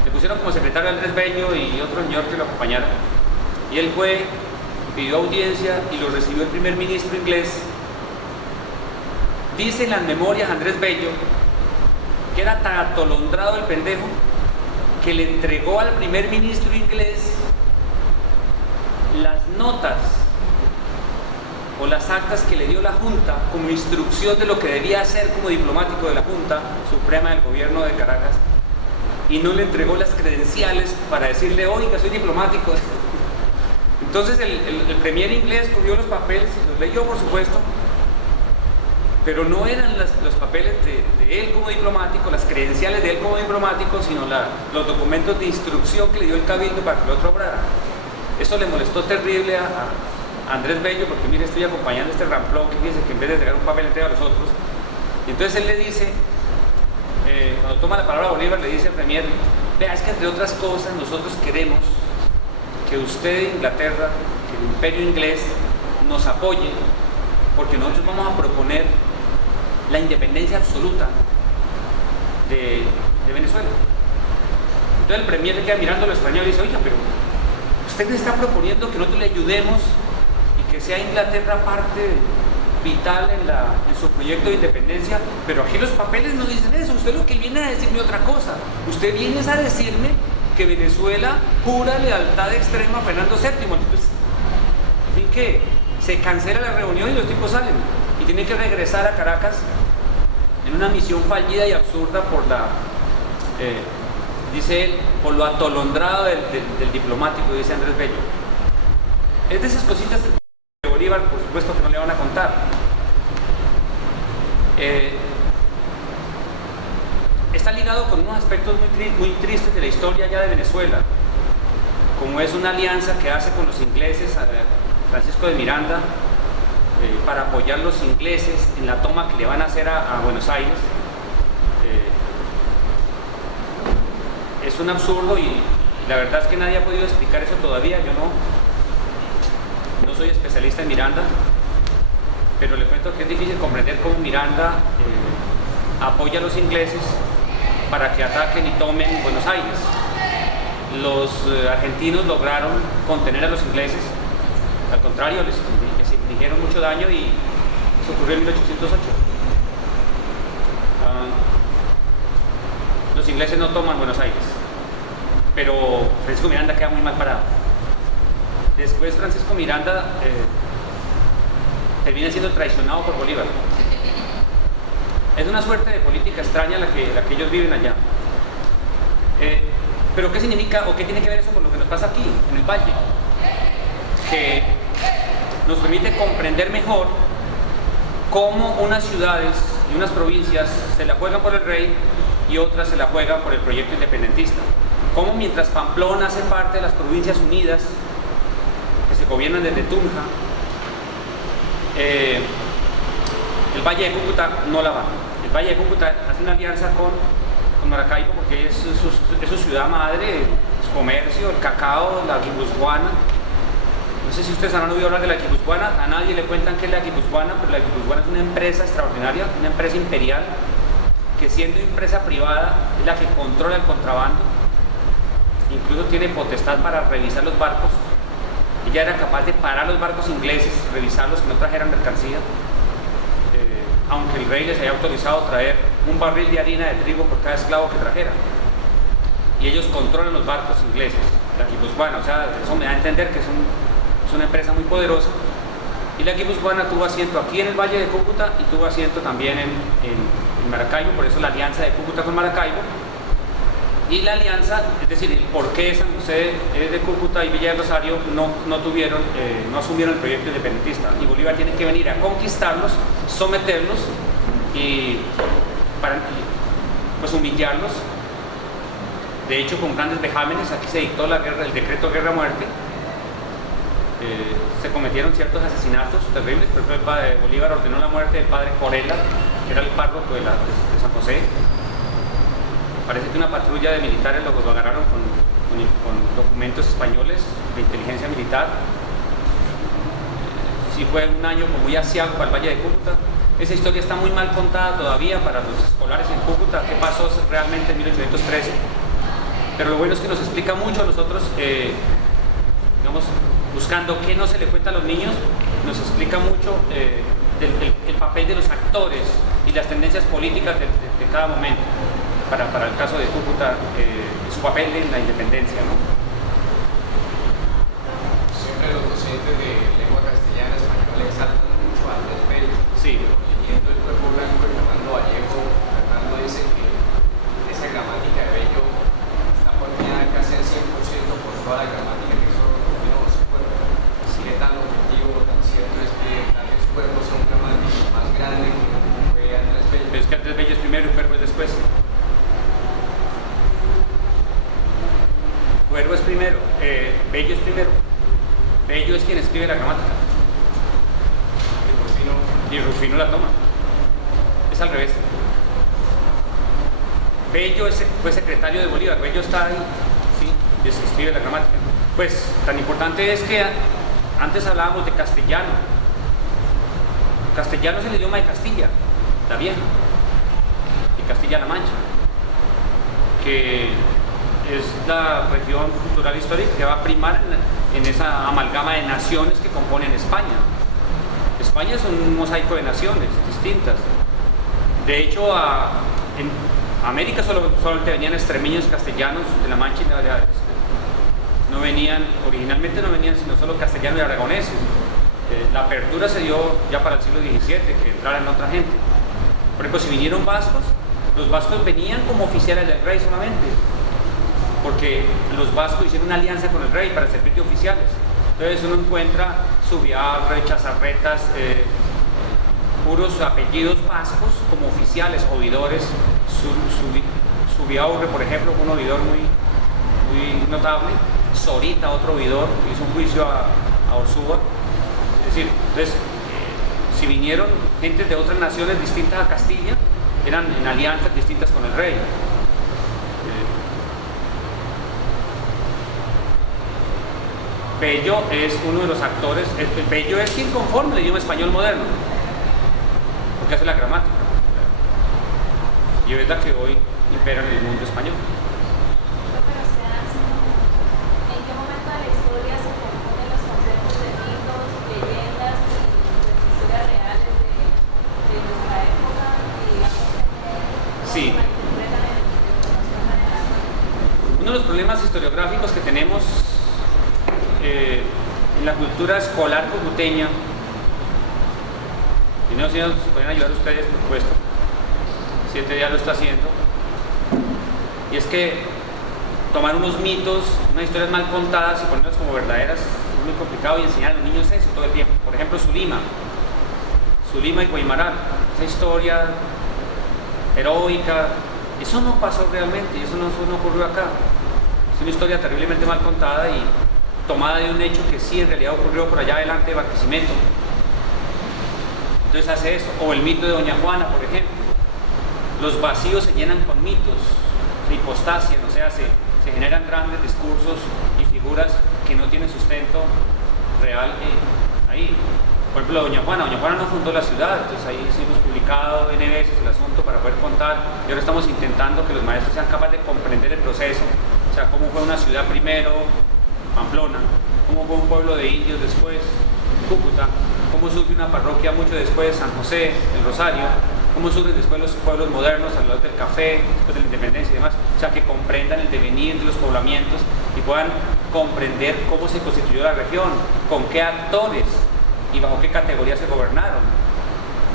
Le pusieron como secretario a Andrés Bello y otro señor que lo acompañara. Y él fue, pidió audiencia y lo recibió el primer ministro inglés. Dice en las memorias Andrés Bello que era tan atolondrado el pendejo que le entregó al primer ministro inglés las notas o las actas que le dio la Junta como instrucción de lo que debía hacer como diplomático de la Junta Suprema del Gobierno de Caracas, y no le entregó las credenciales para decirle, oiga, soy diplomático. Entonces el premier inglés cogió los papeles y los leyó, por supuesto, pero no eran los papeles de él como diplomático, las credenciales de él como diplomático, sino los documentos de instrucción que le dio el cabildo para que el otro obrara. Eso le molestó terrible a Andrés Bello, porque mire, estoy acompañando este ramplón que dice que en vez de entregar un papel entrega a los otros. Y entonces él le dice, cuando toma la palabra Bolívar, le dice al premier, vea, es que entre otras cosas nosotros queremos que usted, Inglaterra, que el imperio inglés nos apoye, porque nosotros vamos a proponer la independencia absoluta de Venezuela. Entonces el premier le queda mirando lo extraño y dice, oiga, pero usted le está proponiendo que nosotros le ayudemos y que sea Inglaterra parte vital en su proyecto de independencia, pero aquí los papeles no dicen eso. Usted lo que viene a decirme otra cosa. Usted viene a decirme que Venezuela jura lealtad extrema a Fernando VII. Entonces, en fin, que se cancela la reunión y los tipos salen y tienen que regresar a Caracas en una misión fallida y absurda por dice él, por lo atolondrado del diplomático, dice Andrés Bello. Es de esas cositas de Bolívar, por supuesto, que no le van a contar. Está ligado con unos aspectos muy tristes de la historia ya de Venezuela, como es una alianza que hace con los ingleses, Francisco de Miranda, para apoyar a los ingleses en la toma que le van a hacer a Buenos Aires. Es un absurdo y la verdad es que nadie ha podido explicar eso todavía. Yo no soy especialista en Miranda, pero le cuento que es difícil comprender cómo Miranda apoya a los ingleses para que ataquen y tomen Buenos Aires. Los argentinos lograron contener a los ingleses, al contrario, les infligieron mucho daño y eso ocurrió en 1808. Los ingleses no toman Buenos Aires, pero Francisco Miranda queda muy mal parado. Después Francisco Miranda termina siendo traicionado por Bolívar. Es una suerte de política extraña la que ellos viven allá. Pero ¿qué significa o qué tiene que ver eso con lo que nos pasa aquí, en el Valle? Que nos permite comprender mejor cómo unas ciudades y unas provincias se la juegan por el rey y otras se la juegan por el proyecto independentista. Cómo mientras Pamplona hace parte de las Provincias Unidas, que se gobiernan desde Tunja, el Valle de Cúcuta no la va. El Valle de Cúcuta hace una alianza con Maracaibo porque es su ciudad madre, su comercio, el cacao, la guipuzcoana. No sé si ustedes han oído hablar de la guipuzcoana, a nadie le cuentan qué es la guipuzcoana, pero la guipuzcoana es una empresa extraordinaria, una empresa imperial, que siendo empresa privada es la que controla el contrabando, incluso tiene potestad para revisar los barcos. Ella era capaz de parar los barcos ingleses, revisarlos que no trajeran mercancía, aunque el rey les haya autorizado traer un barril de harina de trigo por cada esclavo que trajera. Y ellos controlan los barcos ingleses, la guipuzcoana. O sea, eso me da a entender que es una empresa muy poderosa. Y la guipuzcoana tuvo asiento aquí en el Valle de Cúcuta y tuvo asiento también en Maracaibo, por eso la alianza de Cúcuta con Maracaibo. Y la alianza, es decir, el por qué San José de Cúcuta y Villa del Rosario no asumieron el proyecto independentista. Y Bolívar tiene que venir a conquistarlos, someterlos y pues humillarlos. De hecho, con grandes vejámenes, aquí se dictó el decreto guerra-muerte. Se cometieron ciertos asesinatos terribles. Por ejemplo, Bolívar ordenó la muerte del padre Corella, que era el párroco de San José. Parece que una patrulla de militares lo agarraron con documentos españoles de inteligencia militar. Sí, fue un año muy aciago para el Valle de Cúcuta. Esa historia está muy mal contada todavía para los escolares en Cúcuta, qué pasó realmente en 1813. Pero lo bueno es que nos explica mucho a nosotros, digamos, buscando qué no se le cuenta a los niños, nos explica mucho el papel de los actores y las tendencias políticas de cada momento. para el caso de Cúcuta, su papel en la independencia, ¿no? Siempre los docentes de lengua castellana, española exaltan mucho a Andrés Bello. Sí. Leyendo El Cuerpo Blanco de Fernando Vallejo, Fernando dice que esa gramática de Bello está porteada casi al 100% por toda la gramática que hizo Rufino José Cuervo. ¿Qué tan objetivo, tan cierto es que Andrés Cuervo sea un gramático más grande que fue Andrés Bello? Pero es que Andrés Bello es primero y Cuervo es después. Cuervo es primero, Bello es primero. Bello es quien escribe la gramática. Y Rufino la toma. Es al revés. Bello fue secretario de Bolívar, Bello está ahí, ¿sí? Y escribe la gramática. Pues tan importante es que antes hablábamos de castellano. Castellano es el idioma de Castilla, la Vieja, y Castilla-La Mancha, que es la región cultural histórica que va a primar en esa amalgama de naciones que componen España. España es un mosaico de naciones distintas. De hecho, en América solamente venían extremeños castellanos de La Mancha y de no venían, originalmente no venían sino solo castellanos y aragoneses. La apertura se dio ya para el siglo XVII, que entraran otra gente. Por ejemplo, si vinieron vascos, los vascos venían como oficiales del rey solamente, porque los vascos hicieron una alianza con el rey para servir de oficiales. Entonces uno encuentra Zubiarre, Chazarretas, puros apellidos vascos como oficiales, oidores. Zubiaurre, por ejemplo, fue un oidor muy notable. Zorita, otro oidor, hizo un juicio a Orsúa. Es decir, entonces, si vinieron gentes de otras naciones distintas a Castilla, eran en alianzas distintas con el rey. Bello es uno de los actores, Bello es quien conforma el idioma español moderno, porque hace la gramática, y es la que hoy impera en el mundo español. Pero ¿en qué momento de la historia se componen los conceptos de mitos, leyendas y historias reales de nuestra época? Y digamos, Sí. Uno de los problemas historiográficos que tenemos en la cultura escolar cocuteña, y no sé si nos pueden ayudar ustedes, por supuesto, 7 días lo está haciendo, y es que tomar unos mitos, unas historias mal contadas y ponerlas como verdaderas es muy complicado, y enseñar a los niños eso todo el tiempo. Por ejemplo, Zulima y Guaymaral, esa historia heroica, eso no pasó realmente, eso no ocurrió acá. Es una historia terriblemente mal contada y tomada de un hecho que sí en realidad ocurrió por allá adelante de Barquisimeto. Entonces hace eso. O el mito de Doña Juana, por ejemplo. Los vacíos se llenan con mitos, se hipostasian, o sea, se generan grandes discursos y figuras que no tienen sustento real ahí. Por ejemplo, Doña Juana no fundó la ciudad, entonces ahí sí hemos publicado N veces el asunto para poder contar, y ahora estamos intentando que los maestros sean capaces de comprender el proceso, o sea, cómo fue una ciudad primero, Pamplona, cómo fue un pueblo de indios después, Cúcuta, cómo surge una parroquia mucho después, San José, el Rosario, cómo surgen después los pueblos modernos, alrededor del café, después de la independencia y demás, o sea, que comprendan el devenir de los poblamientos y puedan comprender cómo se constituyó la región, con qué actores y bajo qué categorías se gobernaron.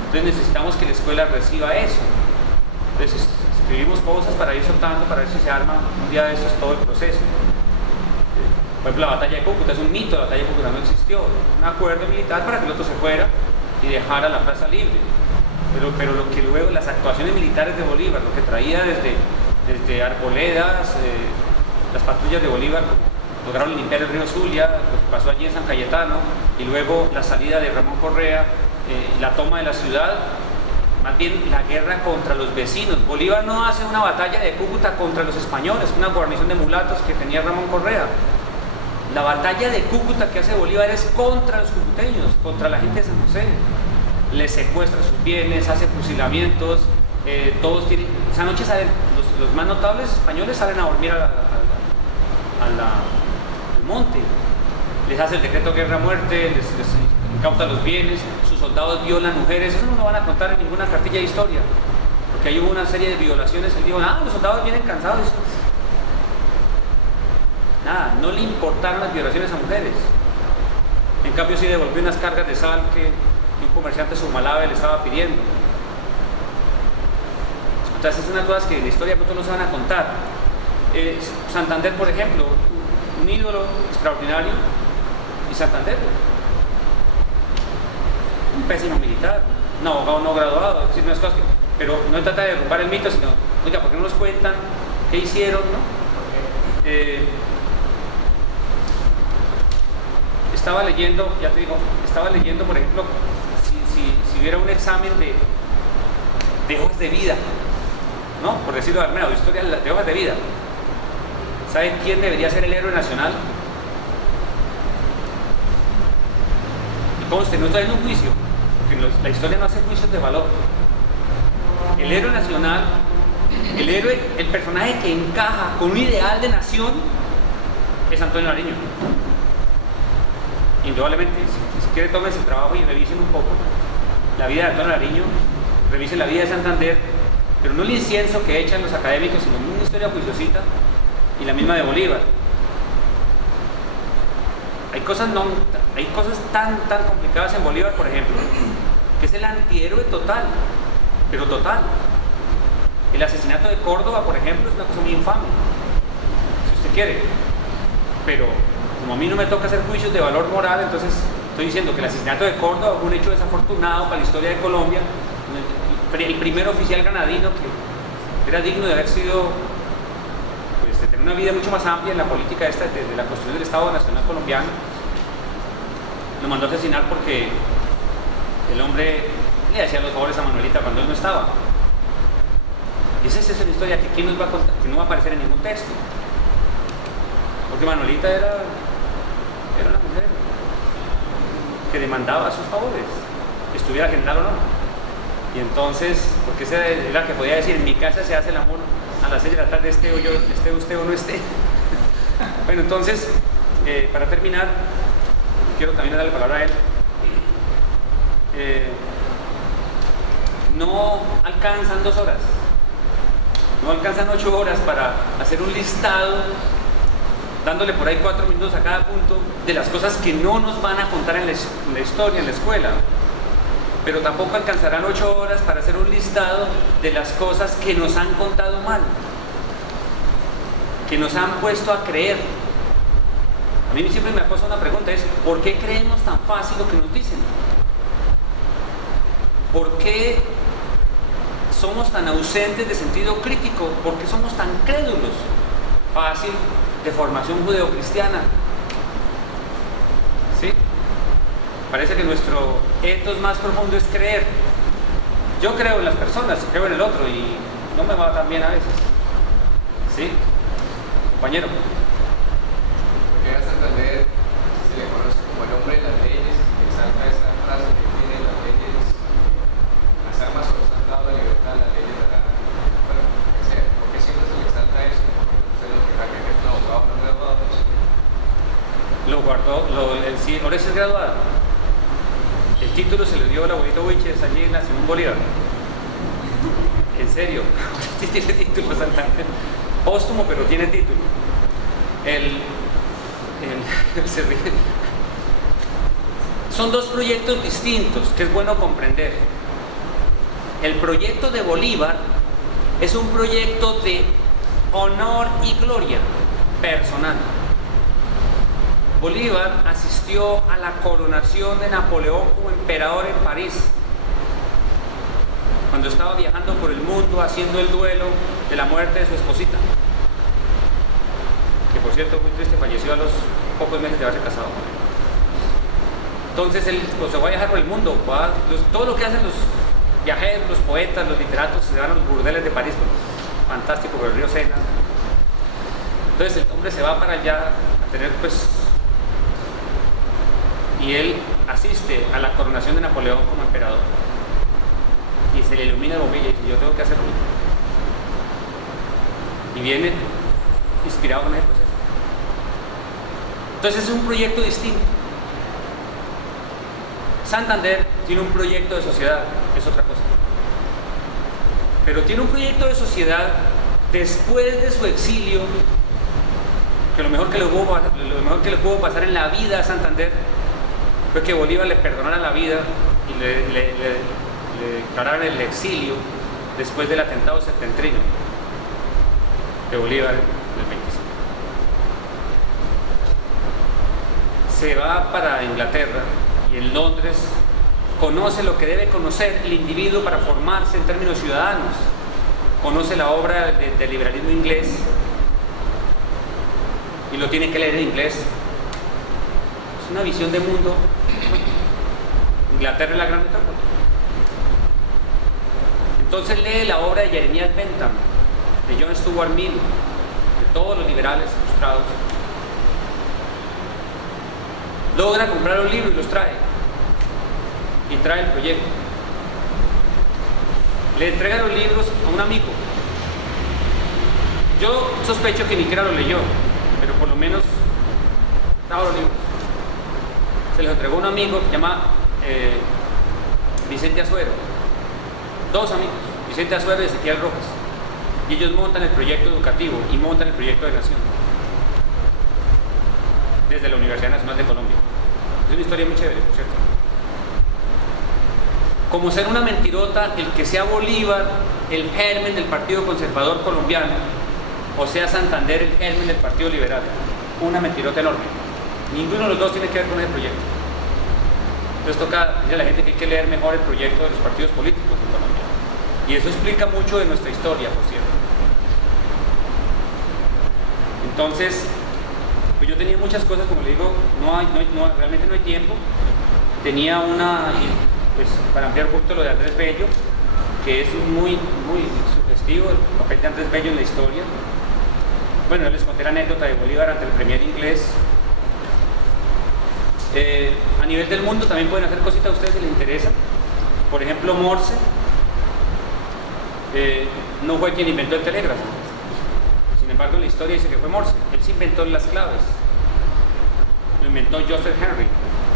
Entonces necesitamos que la escuela reciba eso. Entonces escribimos cosas para ir soltando, para ver si se arma un día de estos todo el proceso. Por ejemplo, la batalla de Cúcuta es un mito, la batalla de Cúcuta no existió. Un acuerdo militar para que el otro se fuera y dejara la plaza libre. Pero lo que luego, las actuaciones militares de Bolívar, lo que traía desde Arboledas, las patrullas de Bolívar, lograron limpiar el río Zulia, lo que pasó allí en San Cayetano, y luego la salida de Ramón Correa, la toma de la ciudad, más bien la guerra contra los vecinos. Bolívar no hace una batalla de Cúcuta contra los españoles, una guarnición de mulatos que tenía Ramón Correa. La batalla de Cúcuta que hace Bolívar es contra los cucuteños, contra la gente de San José. Les secuestra sus bienes, hace fusilamientos, todos tienen... Esa noche salen, los más notables españoles salen a dormir al monte. Les hace el decreto guerra-muerte, les incauta los bienes, sus soldados violan mujeres. Eso no lo van a contar en ninguna cartilla de historia, porque ahí hubo una serie de violaciones. Él dijo, los soldados vienen cansados. Nada, no le importaron las violaciones a mujeres. En cambio sí devolvió unas cargas de sal que un comerciante sumalave le estaba pidiendo. Entonces es una cosa que en la historia de pronto no se van a contar. Santander, por ejemplo, un ídolo extraordinario, y Santander, un pésimo militar, un abogado no graduado, es decir, unas cosas pero no trata de derrumbar el mito, sino, oiga, ¿por qué no nos cuentan qué hicieron, no? Estaba leyendo, ya te digo, por ejemplo, si hubiera un examen de hojas de vida, ¿no? Por decirlo de alguna manera, historia de hojas de vida. ¿Saben quién debería ser el héroe nacional? Y conste, no está en un juicio, porque la historia no hace juicios de valor. El héroe nacional, el personaje que encaja con un ideal de nación, es Antonio Nariño. Indudablemente, si quiere tómense el trabajo y revisen un poco la vida de Antonio Nariño, revisen la vida de Santander, pero no el incienso que echan los académicos, sino una historia juiciosita, y la misma de Bolívar. Hay cosas tan complicadas en Bolívar, por ejemplo, que es el antihéroe total, pero total. El asesinato de Córdoba, por ejemplo, es una cosa muy infame, si usted quiere, pero como a mí no me toca hacer juicios de valor moral, entonces estoy diciendo que el asesinato de Córdoba fue un hecho desafortunado para la historia de Colombia. El primer oficial granadino que era digno de haber sido, pues, de tener una vida mucho más amplia en la política de la construcción del Estado Nacional colombiano, lo mandó a asesinar porque el hombre le hacía los favores a Manuelita cuando él no estaba. Y esa es una historia que ¿quién nos va a contar? Que no va a aparecer en ningún texto, porque Manuelita era una mujer que demandaba sus favores, estuviera general o no. Y entonces, porque esa era la que podía decir, en mi casa se hace el amor a las 6 de la tarde, esté usted o no esté. Bueno, entonces, para terminar, quiero también darle la palabra a él. No alcanzan 2 horas, no alcanzan 8 horas para hacer un listado, dándole por ahí 4 minutos a cada punto de las cosas que no nos van a contar en la historia, en la escuela. Pero tampoco alcanzarán 8 horas para hacer un listado de las cosas que nos han contado mal, que nos han puesto a creer. A mí siempre me ha puesto una pregunta, es ¿por qué creemos tan fácil lo que nos dicen? ¿Por qué somos tan ausentes de sentido crítico? ¿Por qué somos tan crédulos? Fácil, de formación judeocristiana. ¿Sí? Parece que nuestro ethos más profundo es creer. Yo creo en las personas, creo en el otro y no me va tan bien a veces. ¿Sí? Compañero. Porque a Santander se le conoce como el hombre de las leyes, que salta esa frase que tiene las leyes, las armas os han dado la libertad, las leyes darán. Bueno, ¿por qué siempre se le exalta eso? Porque usted lo que cree que es un abogado no graduado. Lo guardó, sí, ahora es graduado. El título se le dio al abuelito Huiches allí en la Simón Bolívar. En serio, tiene título Santander. Póstumo, pero tiene título. Se ríe. Son 2 proyectos distintos que es bueno comprender. El proyecto de Bolívar es un proyecto de honor y gloria personal. Bolívar asistió a la coronación de Napoleón como emperador en París, cuando estaba viajando por el mundo haciendo el duelo de la muerte de su esposita, que por cierto, muy triste, falleció a los pocos meses de haberse casado. Entonces él se va a viajar por el mundo, todo lo que hacen los viajeros, los poetas, los literatos, se van a los burdeles de París, fantástico, por el río Sena. Entonces el hombre se va para allá a tener y él asiste a la coronación de Napoleón como emperador y se le ilumina la bombilla y dice, yo tengo que hacerlo. Y viene inspirado con ese proceso. Entonces es un proyecto distinto. Santander tiene un proyecto de sociedad, es otra cosa. pero tiene un proyecto de sociedad después de su exilio, que lo mejor que le pudo pasar en la vida a Santander fue que Bolívar le perdonara la vida y le declararan el exilio después del atentado septentrino de Bolívar del 25. Se va para Inglaterra y en Londres conoce lo que debe conocer el individuo para formarse en términos ciudadanos. Conoce la obra del liberalismo inglés y lo tiene que leer en inglés. Es una visión de mundo. Inglaterra es la gran metrópoli. Entonces lee la obra de Jeremías Bentham, de John Stuart Mill, de todos los liberales ilustrados. Logra comprar los libros y los trae. Y trae el proyecto. Le entrega los libros a un amigo. Yo sospecho que ni siquiera lo leyó, pero por lo menos trajo los libros. Se los entregó a un amigo que se llama Vicente Azuero. Dos amigos, Vicente Azuero y Ezequiel Rojas. Y ellos montan el proyecto educativo y montan el proyecto de nación desde la Universidad Nacional de Colombia. Es una historia muy chévere, por cierto. Como ser una mentirota, el que sea Bolívar el germen del Partido Conservador Colombiano, o sea Santander el germen del Partido Liberal. Una mentirota enorme. Ninguno de los dos tiene que ver con ese proyecto. Entonces toca decirle a la gente que hay que leer mejor el proyecto de los partidos políticos en Colombia. Y eso explica mucho de nuestra historia, por cierto. Entonces, pues yo tenía muchas cosas, como le digo, realmente no hay tiempo. Tenía pues para ampliar un poquito lo de Andrés Bello, que es muy sugestivo el papel de Andrés Bello en la historia. Bueno, yo les conté la anécdota de Bolívar ante el premier inglés. A nivel del mundo también pueden hacer cositas a ustedes si les interesa. Por ejemplo, Morse no fue quien inventó el telégrafo. Sin embargo, en la historia dice que fue Morse. Él se inventó las claves. Lo inventó Joseph Henry.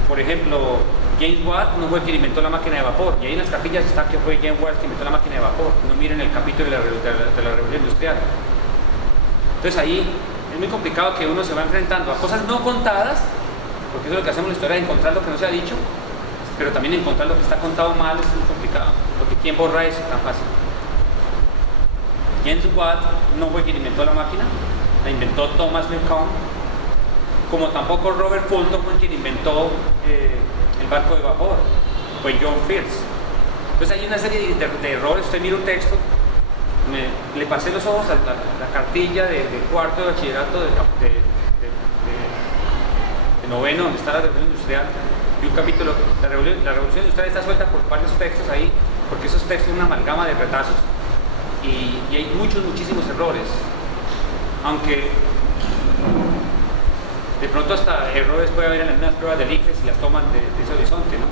Por ejemplo, James Watt no fue quien inventó la máquina de vapor. Y ahí en las capillas está que fue James Watt quien inventó la máquina de vapor. No miren el capítulo de la Revolución Industrial. Entonces ahí es muy complicado que uno se va enfrentando a cosas no contadas, porque eso es lo que hacemos en la historia, de encontrar lo que no se ha dicho, pero también encontrar lo que está contado mal es muy complicado, porque ¿quién borra eso tan fácil? James Watt no fue quien inventó la máquina, la inventó Thomas Newcomb, como tampoco Robert Fulton fue quien inventó el barco de vapor, fue John Fields. Entonces hay una serie de errores. Usted mira un texto, le pasé los ojos a la cartilla de cuarto de bachillerato de noveno, donde está la Revolución Industrial, y un capítulo. La Revolución Industrial está suelta por varios textos ahí, porque esos textos son una amalgama de retazos y hay muchísimos errores, aunque de pronto hasta errores puede haber en algunas pruebas del ICFES si las toman de ese horizonte, ¿no?